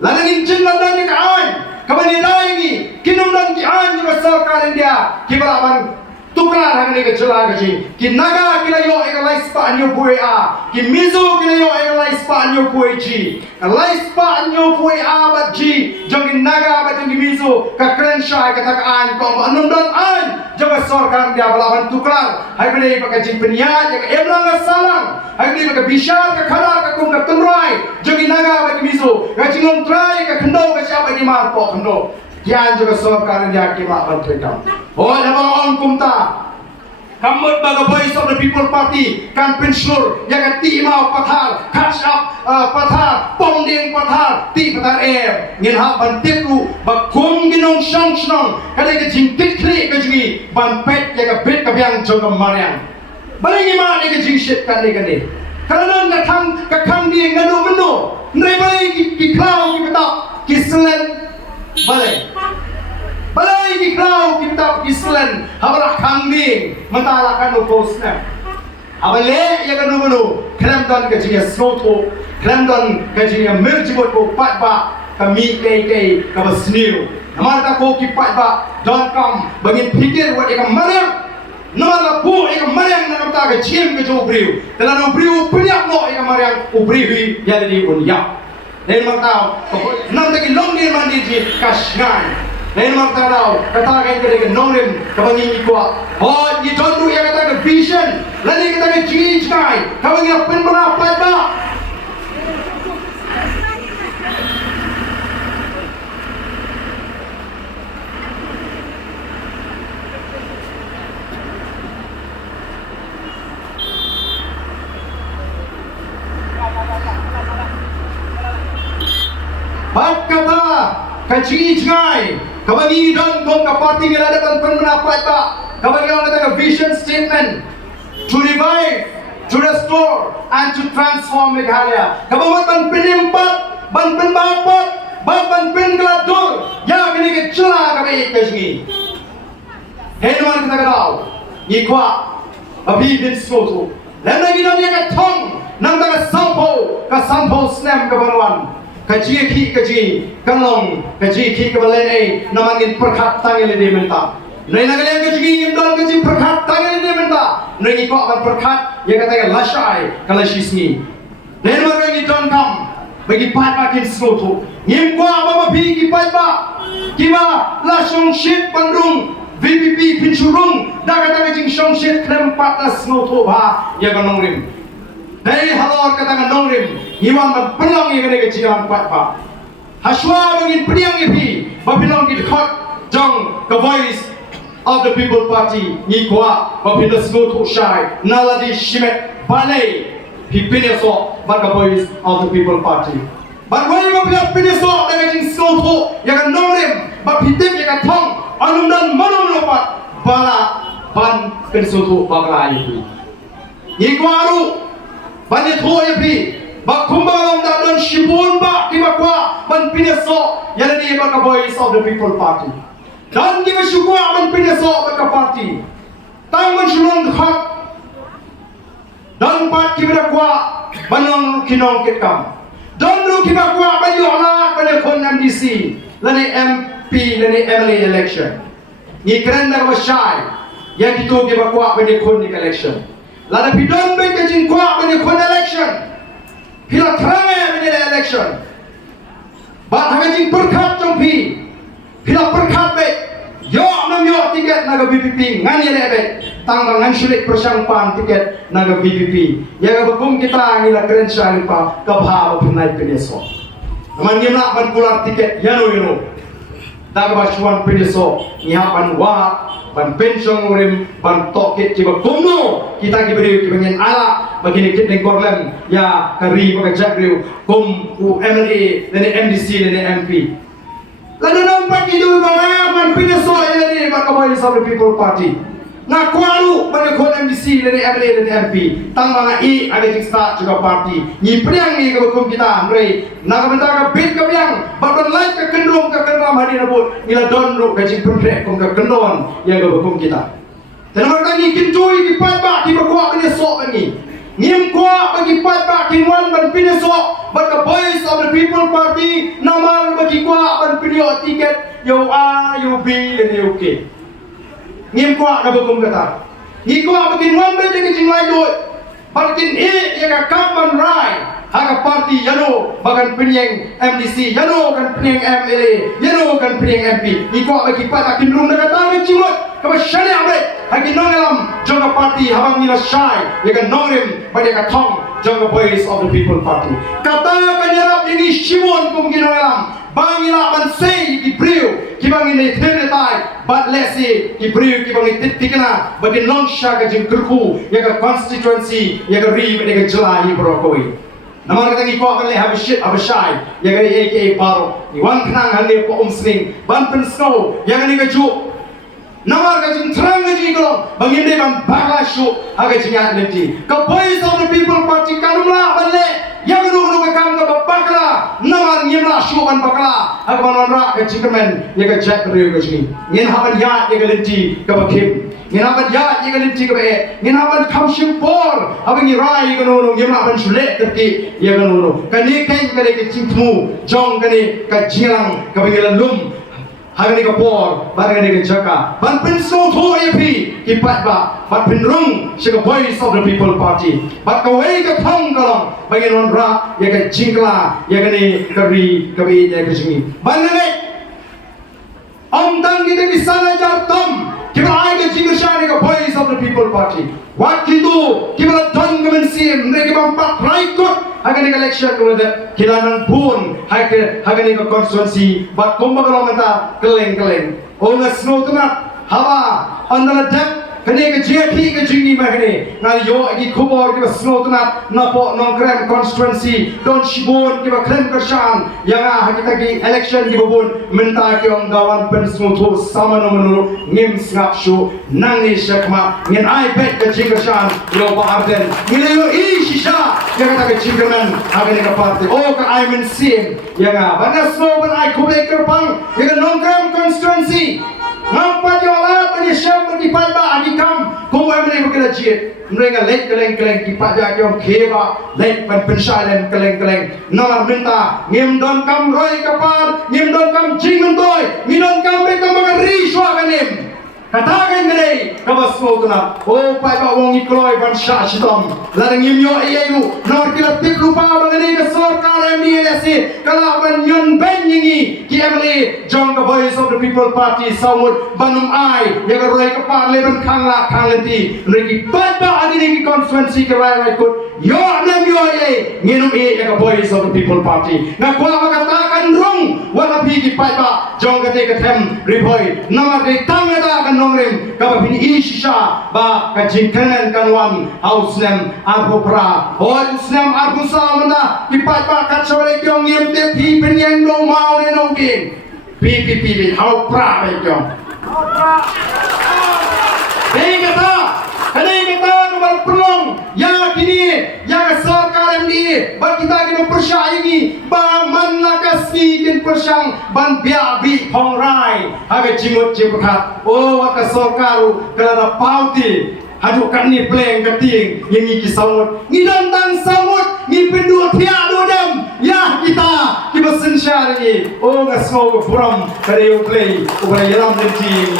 Laging jin lang dan ka an kabani dai ni kinum dan ki an ni sarkar india ki balaban tukar hang ni ka jela ka ji ki naga ki layo e ka laispa anyo pue a ki mizo ki layo e ka laispa anyo pue ji laispa anyo pue a ba ji jong naga ba jong mizo ka krensha ka tak an ko anum dan an jong sarkar india balaban tukar hai bani pa ka ji penya ya ka emlang salang hai bani pa ka bishar ka khara ka kum ka tunrai jong naga ba ki mizo ka jingom trai ka khndo ka siapa ni mar po khndo kian juga sarkar india ki ma ban thekam oh nama on kumta kamut baga voice of the people party kan pensyur ya ka ti mau pathar catch up pathar pongding pathar ti pathar ngin ha ban tiku ba kum ginong shong kale ka jing tik kli ka jingi ban pet ya ka bet ka biang jong ka mariang balingi ma ni ka jing shit kan ni kalanon ka khang di ngadu menu nei balai ki klau ki patap ki slen balai di klau kitab Islam habra khangdi matala kan posna abale ya kan menu kram dan ke jiya snoto Kremdon kajing merjibot ko patba kami kay kabasniu. Namar ta ko ki patba don kam bangin pikir wat ikam mariam. Namar la bu ikam mariam na ta ka chim ke jo briu. Telan briu penyak no ikam mariam ubriwi jadi unya. Nên mà tao năm cái lông đi mà đi gì kasngan nên mà tao kata cái nông rim các bạn nhìn qua oh you don't do yang kata cái vision lalu kata cái jingïaid các bạn nhìn pen mana apa dah Bat kata kajingïaid kabagi don kong kapati nila dapat pendapat ba kabagi orang kata vision statement to revive to restore and to transform Meghalaya kabamat ban penimpat ban penbapat ban pengelatur ya kini kecela kabe kajingïaid henwan kata kau ikwa abi bin soto dan lagi don dia katong nang ta sampo snam kabanwan kaji ki kaji kanong kaji ki kabalen namangin perkhat tangel di menta nei nagalen kaji ngim don kaji perkhat tangel di menta nei ko akan perkhat ya kata lashai kalashisni nei magani don kam bagi pat makin sloto ngim ko aba bi ki pat ba kiba la song shit pandung VPP pinchurung da kata kaji song shit krem pat la sloto ba ya kanong rim dari halor kata kanong rim Iwan berpelang yang kena kejian kuat pak. Haswa mungkin pediang ipi, babilang kita kot jong the voice of the people party. Ni kuat babilang semua tu syai. Naladi shimet Blei, pipinnya so bagi voice of the people party. Bagi babilang pipinnya so dengan jing semua tu yang kan nongrim, babitip yang kan thong, anum dan manum lopat bala ban pensutu bagla ipi. Ni kuaru banyak tu ipi. Bakumbang dan shibun ba kibakwa ban pineso yang ni baka voice of the people party dan kita syukwa ban pineso baka party tang man shulong khak dan pat kibakwa banong kinong kitkam dan lu kibakwa ban yola ban kon MDC lani MP lani MLA election ni kerana ba syai yang itu kibakwa ban kon election lada bidon ban kajing kwa ban kon election Pila terang menjadi election. Bat hangajing perkat jompi. Pila perkat baik. Yo nam yo tiket naga BPP ngan ye baik. Tang ngan sulit persangpan tiket naga BPP. Ya ga bakum kita ngila kerensya lupa kabha pinai peneso. Naman ngimla ban kular tiket yano. Daga basuan peneso nyihapan wa ban pensiong urim ban tokit ciba kumno kita diberi kibangin ala begini kita korlem ya kari pakai jakriu kum MLA dan MDC dan MP lalu nampak itu ban penso ini ban voice of the people party na kuaru ban kon MDC dan MLA dan MP tang mga ada jingsta juga party ni priang ni ke kum kita mrei na kabenta bit kabiang ban like ke kendrum hari nabut nila don ro kajing project kum ke kendon yang ke kum kita tenang kami kintui di patba di berkuat penesok ni ngim kuat bagi patba kinwan ban penesok ban voice of the people party namal bagi kuat ban penio tiket yo A yo B dan yo K ngim kuat ka kum kata ni kuat bagi wan ban kajing lai dot bakin E yang kapan rai Haka parti yano bagan penyeng MDC yano kan penyeng MLA yano kan penyeng MP iko bagi pat akin rum daga tangan cimot kaba shane abe akin nongalam jonga parti habang nila shai yakan nongrim bagi ka thong jonga voice of the people party kata kanyarap ini shimon kum ginongalam bangila ban sei di brio kibang ini teretai but let's say di brio kibang ini tikna bagi longsha ka jing kurku yaga constituency yaga ri yaga jelai brokoi Namar kata ngiko akan leh habishai yang ada AKA paro iwan kenang hande po umsling ban pensno yang ada keju namar kajing terang kajing kalau banginde ban bagashu aga jingat lynti ka voice of the people party kanumla banle yang nu kam ka bakla namar ngimla shu ban bakla aga ban ra ka jingkaman ya ka jack riu ka jing ngin haban ya ya ka lynti ka bakim ngin haban ya ya ka lynti ka be ngin haban kham shim por haban ni rai ka no ngin haban shule ka ki ya ka no ka ni kai ka le ka jingmu jong ka ni ka jilang ka bangilan lum hari ni kapor, barang ni kejaka. Ban pin so tu api kipat ba, ban pin rung sega voice of the people party. Ban kawai ke thong kalong, bagi non ra, ya ke jingla, ya ke ni kari kabi ya ke jingi. Ban ni, tang kita di sana jartom, kita ai ke jingusha ni ke voice of the people party. What kita, kita don kemensim, mereka bampak raikut. Hagan election kalau ada kilanan pun hagan constituency buat kumpul kalau mata keleng oh ngasno tu nak hawa andala dek kene ke jeti ke jingi mahne ngal yo agi khubor ke sno tu nak napo nongkrem constituency don shibon ke krem kersan yang kita ki election di bubun minta ke om gawan pen sno tu sama nomor ngim ngap shu nang ni syakma ngin ai bet ke jingkersan yo ba Ardent ngile yo I shisha yang kata ke jingkerman hagan ke parti oh ka ai men sim yang bana sno ban ai khubek kerpang yang nongkrem constituency Nampak jualan tadi siapa di pada adi kam, kau mereka berkerja, mereka lek keleng di pada yang keba, lek pensyailan keleng, nomor minta, ngim don kam roy kapar, ngim don kam jingun toy, ngim don kam mereka mengeri suara kanim. Katakan gede, kawas semua kena. Oh, pada wong ikloi ban syah sitom. Larang imyo iyayu, nor kita tik lupa bangani ke sorkar MDLC. Kalau ban yon ben yingi, ki emli jong ke voice of the people party samut banum ai, ya ke roi ke par leban kangla kang lenti. Mereka pada adi ni constituency ke rai ikut. Yo nem yo ye, nginum ya ke voice of the people party. Nak kuah katakan rong, wala pigi pada jong ke te tem riboi. Nama de tangga kan nongrim kaba bini isha ba kajingkanan kanwan hausnem arbopra hoi usnem arbusa manda kipat ba kacawale kyong yem te pi penyeng do mau ne nongkin pi hau pra ba kyong Kali kita kembali perlong, ya kini, ya sarkar MD, ban kita kena persyai ini, ban mana kasih kena persyang, ban biabi hongrai, agak jimut jimuthat, oh agak sarkaru, kerana pauti, hadukan ni pleng keting, yang ni kisahut, ni dantang samut, ni pendua tiada dodam, ya kita sensyar ini, oh ngasau buram, kerana Blei, ubah yalam lynti.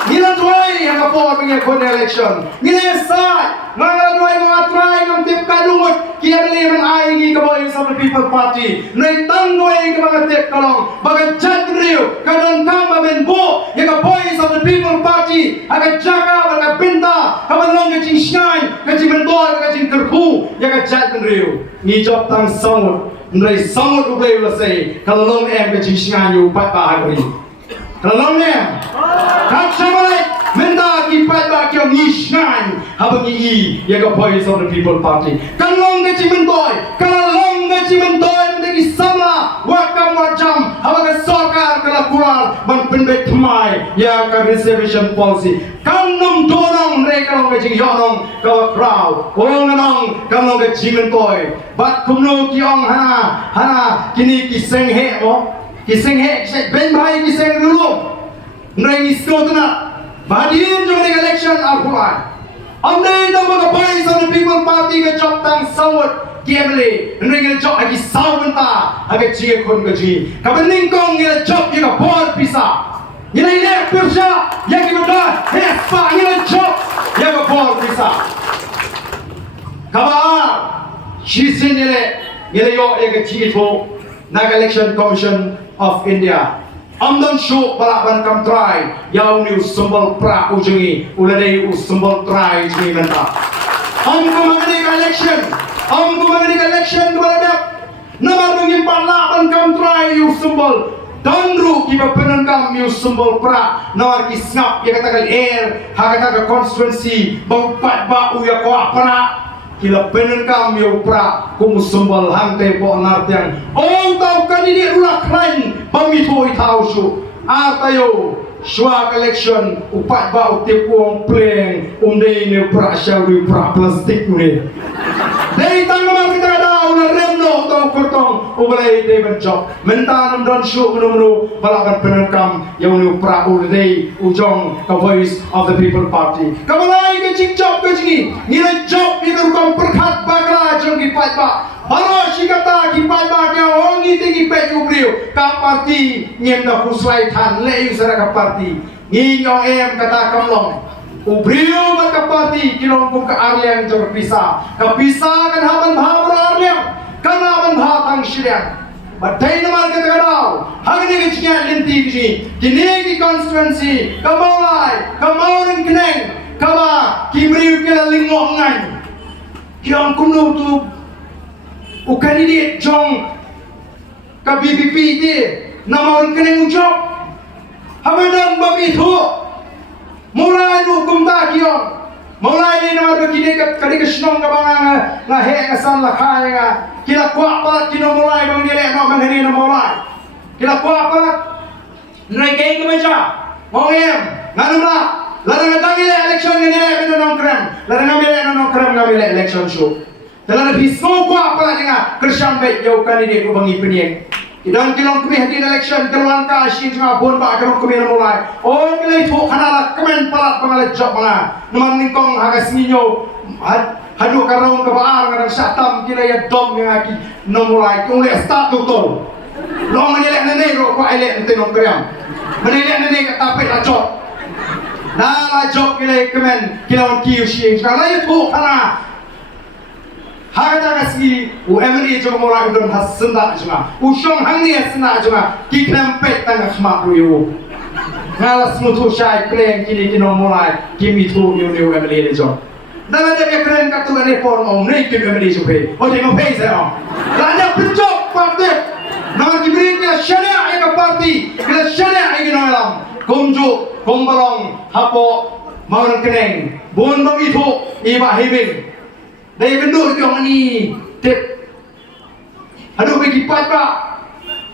Nila tuai yang kapor pengen kon election. Nila sai, nila tuai ngatrai ngam tip kadungut. Kia beli men ai ke boy of the people party. Nai tang tuai ke mga tip kalong. Baga jat riu, kadon kama ben bo. Yang ke boys of the people party. Aga jaga baga pinta. Kaban long ke jing shine, ke jing mentor, ke jing kerhu. Yang ke jat riu. Ni job tang sangut. Nai sangut ublei ulasai. Kalau long em ke jing shine yu pat ba agri. Kalau ni, kacamai minta kipat bagi yang isnan, habang i, ya ke voice of the people party. Kalau gaji mentoy, kalau gaji mentoy menjadi sama, wakam wajam, habang sarkar kalau kurang, ban pendek mai, ya ke reservation policy. Kalau dorong mereka kalau gaji yorong, kalau crowd, orang orang kalau gaji mentoy, bat kumno kiong hana kini kiseng he mo. Kiseng he, ben bahai kiseng dulu. Mereka isko tu nak. Bahadiin jom dengan election Al-Quran. Andai dah baga boys of the people party ke job tang sawut kiamle. Mereka job lagi sawunta, agak cie kon gaji. Kapan ningkong ia job ia board pisah. Ia ini persia, yang kita dah hespa ia job ia board pisah. Kapan? Shisin ia yo ia gaji itu. Naga Election Commission of India. Amdan show balaban kam try. Yau ni usumbal pra ujengi. Uladai usumbal try ni menta. Am kumagani election. Am kumagani election kepada nama bagi balaban kam try usumbal. Dandru kiba penan kam usumbal pra. Nawar kisngap ya katakan air. Hakata constituency. Bau pat ba uya ko pra. Kila penan kam yo pra kum sumbal hante po nartiang oh tau kanini ulah klain pamito itau su atayo shwa collection upat ba utip uang pleng umdei ne pra shawi pra plastik ne dei tangga kita ada ulah remno tau kortong ubala Blei day ban job menta nam don shu menu balaban penangkam yang nu praul day ujong the voice of the people party kamalai ke ching job ke jingi nilai job ni kam perkhat bakla jong ki pai ba baro shikata ki pai ba ke ongi te ki pe ubrio ka party nyem na kuslai than le usara ka party ni nyong em kata kamlong ubrio ba ka party kilong kum ka arliang jong pisa kan haban bha arliang kana ban bha tang shiriang Batai nama kita kadau, hari ni jingïaid lynti kini, kini ki constituency, kamolai, kamaurin keneng, kama kimriu kela lingok ngai, kiam kuno tu, ukandidate jong, ka BBP dia, namaurin keneng ujok, hamadan babi tu, mulai hukum tak kiam. Mulai ni nama begini kali kesenong kabangan ngahe ngasan lakai nga kila kuat palat kino mulai bang dia nak menghari nama mulai kila kuat palat naik ke meja ngem nganumla ladang ngadang ile election ngene benda nongkrem ladang ngambil nongkrem ngambil election show dalam hisno kuat palat nga kersan baik jauh kali dia ku bangi peniang dan kilong kami hadir election keluar ka asyik cuma bon ba kerong kami mulai oh kali tu kanala kemen palat pangalat job mana naman ningkong hagas ninyo hadu karong ke baar ngadang syatam kila ya dom yang aki nomulai kung le start tu tol lo menilek nene ro ko elek nte nong kriam menilek nene ka tapet la job na la job kila kemen kila on kiu shi kala ya tu kana Harga kasih, UMRI juga mulai udon hasenda cuma, usong hangni hasenda cuma, kikram pet tengah semak ruyu. Ngalas mutu syai kleng kini kino mulai, kimi tu UMRI le jom. Dalam dia keren katu gane pon om, ni kimi UMRI cukai, oh dia mau pay saya om. Lada pencok parti, nama diberi dia syariah yang parti, kita syariah yang nolam, kumju, kumbalong, hapo, mau keneng, bun bagi tu, iba hibing. Dari benduk kiong ni tip aduh bagi pada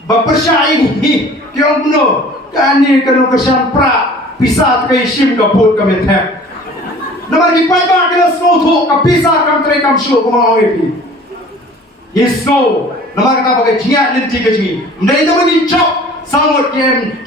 berpercaya ni kiong benduk kan ni kena kesan pra pisah ke sim ke put ke metep nama di pada kena snow tu ke pisah kam teri kam show ke mau epi yes no nama kita pakai jingïaid lynti ke jingi ndai tu bagi job sangut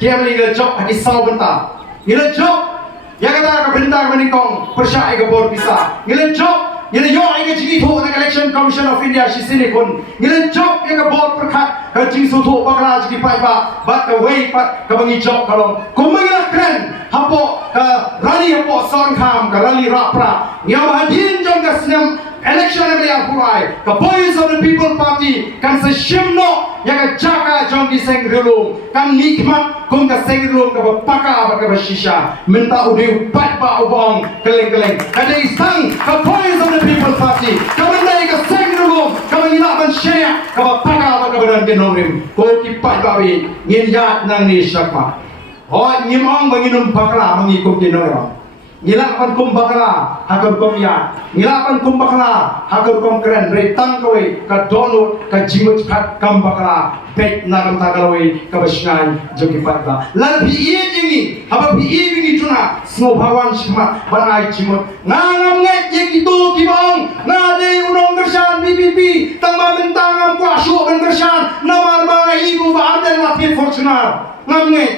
kiem lagi job hadi saw bentar ngila job yang kata ke bentar meningkong percaya ke bor pisah ngila job Yang yo ai ke tu dengan Election Commission of India si sini pun. Yang job yang ke board perkat ke jing sutu bakal jadi pai ba bat ke wei pat ke bangi job kalau. Kumanglah keren hapo ke rally hapo son kam ke rally rapra. Yang hadin jong ke senam election yang pulai. Ke Voice of the People Party kan seshimno yang ke jaga jong di seng rilum. Kan nikmat kum ke seng rilum ke bapaka ke bashisha. Minta udiu pat ba ubong keleng-keleng. Ada isang ke Voice of the People Party, kami naik ke sengrum, kami nak men-share, kami pakai kebenaran genomrim. Kau kipat bawi, nginjat nang ni syakma. Oh, nyimong menginum bakla mengikut genomrim. Ngilapan kum bakla, hakam kum ya. Ngilapan kum bakla, hakam kum keren. Retang kowe, ke donut, ke jimut kat kam bakla. Bet nakam tagalwe, ke bersngan, joki patba. Lalu biye jingi, haba biye bingi tuna, semua bawan syakma, banai jimut. Ngangam nget yang itu kibang, ngade unong kersan BBP, tambah bentang ngam kuasuk ben kersan, namar bangai ibu Ardent lakit fortunar. Ngam nget,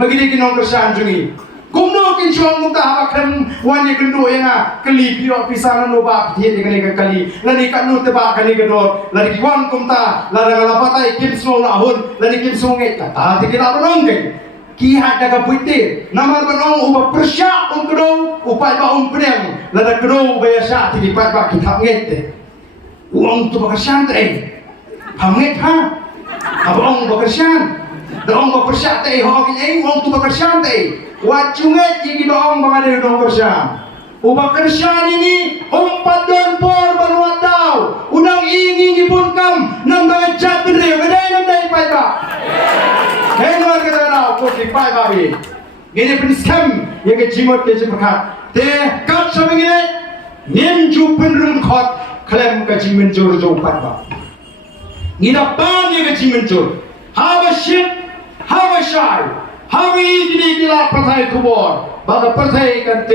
begini kinong kersan jungi. Kumno kin chuang muka habakan wani kendo yang kali pio pisanan oba dia dengan kali lani kanu teba kali gedor lani kiwan kumta lani ngalapatai kim smong lahun lani kim sungai kata tikila penongeng kihat daga puite namar benong uba persyak kedong upai ba pedang lada kedong bayasa tikipat ba kitab ngete uang tu bakasyan teh pamet ha abang bakasyan dong bakasyan teh ho uang tu bakasyan teh wacunget yang doong mengadil dong kersan. Ubah kersan ini umpat don por berluat tau. Udang ingin dipun kam nang dengan jat berdiri. Bedai nang dari pai ba. Kenal kita tahu putih pai babi. Gini penskam yang kejimut kejeperkat. Teh kat sama gini ninju penrung kot klaim kejimun jor jauh pai ba. Ngida pan yang kejimun jor. Hawa ship, hawa shy. Hari ini kita percaya kubur, baga percaya kan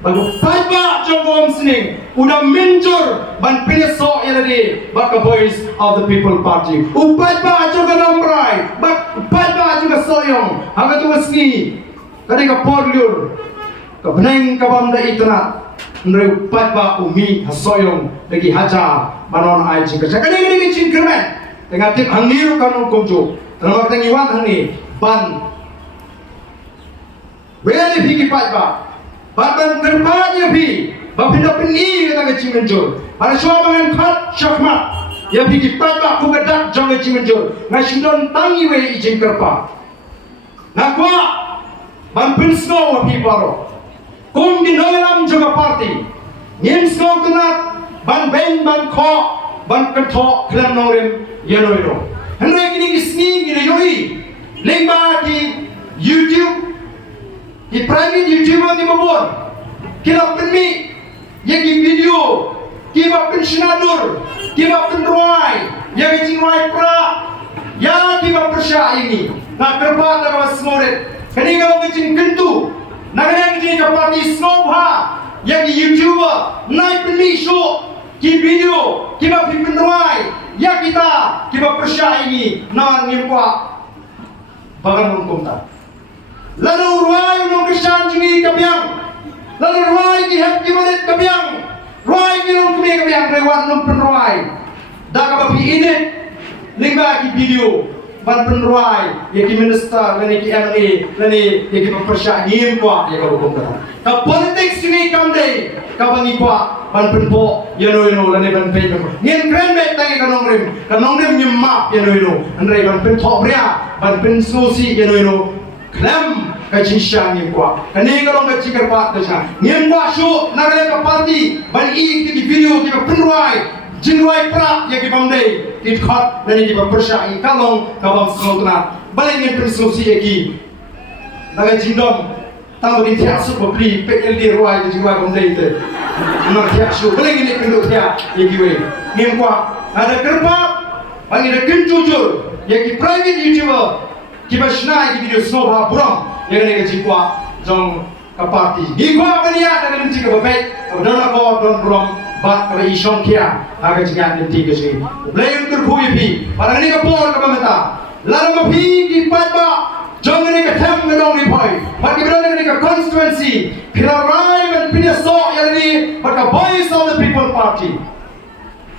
bagu pajba jogom sning udah minjur ban pineso eladi bak voice of the people party upajba juga namrai bak upajba juga soyong haga tu ski kadi ka porliur ka beneng ka bamda itna nrei upajba umi hasoyong lagi haja banon ai jingka kadi jingkermen tengah tip hangir kanong kumju tengah tengiwan hangi ban Weli pigi pajba, ban terpanya pi, bapinda pini kita kecil menjur. Ada semua dengan kat syakmat, ya pigi pajba kubedak jang kecil menjur. Ngasihdon tangi we izin kerpa. Nakwa ban pin snow pi paro. Kum di dalam juga party. Ngin snow kenat ban ben ban ko ban ketok kelam norim yano. Henry kini kisni kini yoi. Lengba di YouTube. Di private YouTuber ni mabur, kira penmi, yang di video, kira pensionadur, kira penruai, yang cingwai pra, yang kira persya ini, nak kerpat nak wasmoret, kini kalau kecing kentu, nak yang kecing kapati snobha, yang di YouTuber, naik penmi show, ki video, kira penruai, yang kita kira persya ini, nak nyempa, bagan mengkumta. Lalu ruai nong kesan jingi kabiang, lalu ruai di hati malit kabiang, ruai di nong kami kabiang lewat nong penruai. Dah kapapi ini, lingba ki video, ban penruai, ya ki minister, lani ki MA, lani ya ki pepersyak ngim kuat ya kalau kumpulan. Ka politik sini kamdei, kabangi kuat, ban penpo, ya no lani ban penpo. Ngim krembet tangi kanong rim nyemap ya no, andre ban pentok bria, ban pensusi ya no. Kelam kacing syang ni kuat. Kini kalau kacing kerpat macam ni kuat show nak ada parti balik di video kita penruai jinruai pra yang kita pandai kita kat dan kita bersyai kalau kawam semua kena balik ni persolusi lagi. Nak jindom tahu di tiap sup beli PLD ruai di jinruai pandai itu. Nak tiap show balik ni penduk tiap lagi we. Ni kuat ada kerpat bagi ada kenjujur yang kita private YouTuber kita senai di video snowball burung yang ni kecil kuat jong kaparti. Di kuat bania dengan lynti kebabek, kemudian aku don burung bat kebe isong kia agak jangan lynti kecil. Blei untuk kui pi, pada ni kapor kebamata. Lalu mapi di pajba jong ni ketem gedong ni boy. Pada kita ni ke constituency, pilarai dan pinasok yang ni pada voice of the people party.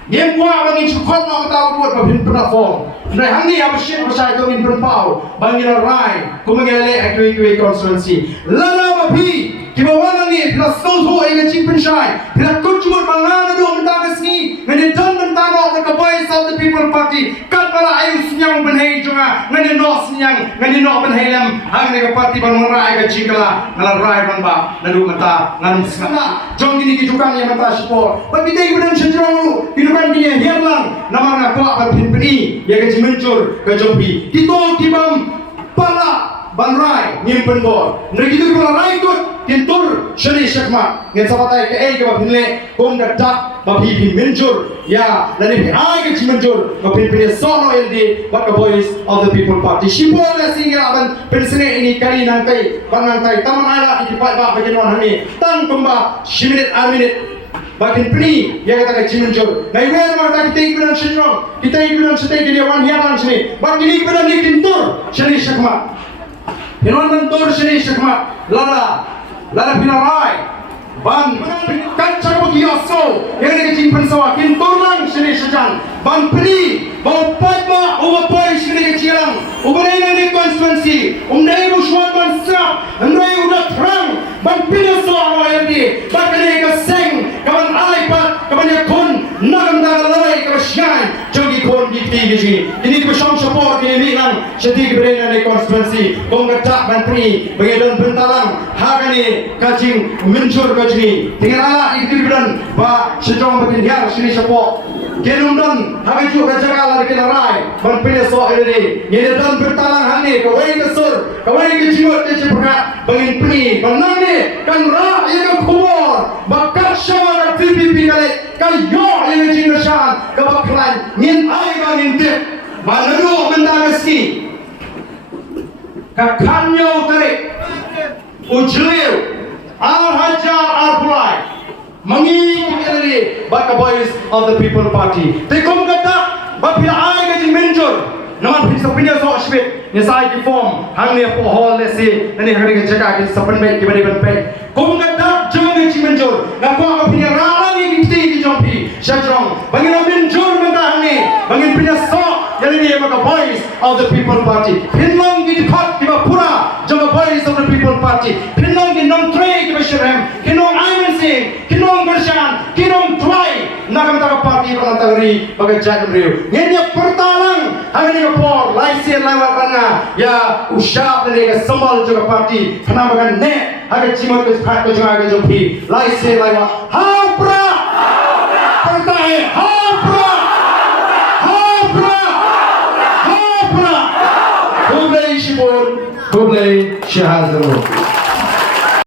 Yang kuat bagi cukup nak tahu buat bapin platform. Dari hari apa sih pasal itu min perpau bagi rai, kumengale akui constituency. Lala bapi, kita wana ni plus satu yang cip pensai, plus kucur bangana tu mentang sini, ngene don mentang orang kebai South the People Party, kat bala ayu senyang benhei juga, ngene no senyang, ngene no benhei lem, hang ni parti bang rai ke cikala, ngala rai bang ba, nadu mata, ngam sengah. Jom ini kita yang mata support. Bagi dia benar sejauh, kita dia hilang nama nak kuat bapin peni, ya ke mencur ke jompi. Kita tibam pala banrai nyimpen bor. Neri kita pala rai tu kintur shani syakma. Ngen sahabat ke ke bapin le kong dak bapi pin mencur. Ya, dari ai ke mencur bapin peni sono LD what the voice of the people party. Sipol la singgah aban pensene ini kali nantai banantai taman ala di pat ba bagian wan hani. Tang pemba 10 minit Bakin peni yang kata kecil muncul. Nai wer mata kita ikutan senang, kita ikutan setai dia wan hiaran sini. Bakin ini ikutan ni kintur seni syakmat. Hinon mentur seni syakmat. Lala pinarai. Ban kan cakap kiaso yang ni kecil pensawa kintur lang seni sejang. Ban peni bau pajma overpoint seni kecilang. Uberai ni constituency. Umdai buswan ban sap. Umdai udah terang. Ban peni soal yang di. Bakin ni keseng. Kawan iPad, kawan yakun, nak mendapat lari kawan syai, jogi kon di sini. Ini bersama support ini lang, sedih berada di konstituensi, kongkacak bantri, bagian bentalang, harga ni kacing mencur kacing. Tinggal ala ikut beran, bah sejauh bagian hiar sini support. Genum dan harga juga jaga lari kita rai, berpilih soal ini. Ini dan bentalang hani, kawai kesur, kawai kecimut keciprah, bagian peni, benang ni kan rah yang kubur, bakal syawal PPP kali kayo yang jinashan kabaklan ngin ay ba ngintip manado benda meski kakanyo tarik ujliu Hajar Blei Mangi community but the voice of the people party. They come get that but pila ai ga jing menjur. Naman pin sapnya so ashwit ni sai ki form hang ni po hall le si nani hari ga jaga ki sapan bai ki bari ban pai. Come get that jang ga jing menjur. Na ko ga pin ra ni ki ti ki jompi. Shajrong bangin menjur menta hang ni. Bangin pin so yani ni ma voice of the people party. Pinlong ki khat ki ba pura jang voice of the people party. Pinlong ki non tre ki ba shirem. Kinong aimen sing kinong gershan kinong twai nakam ta party ba tagri ba jang riu. Ngenya pertalang hang ni por laisi lawat banga ya ushap ni ga sambal juga party khana bagan ne aga chimot ke phat ko juga ga jompi laisi lawat hapra pertai hapra Blei shibor Blei shahazaro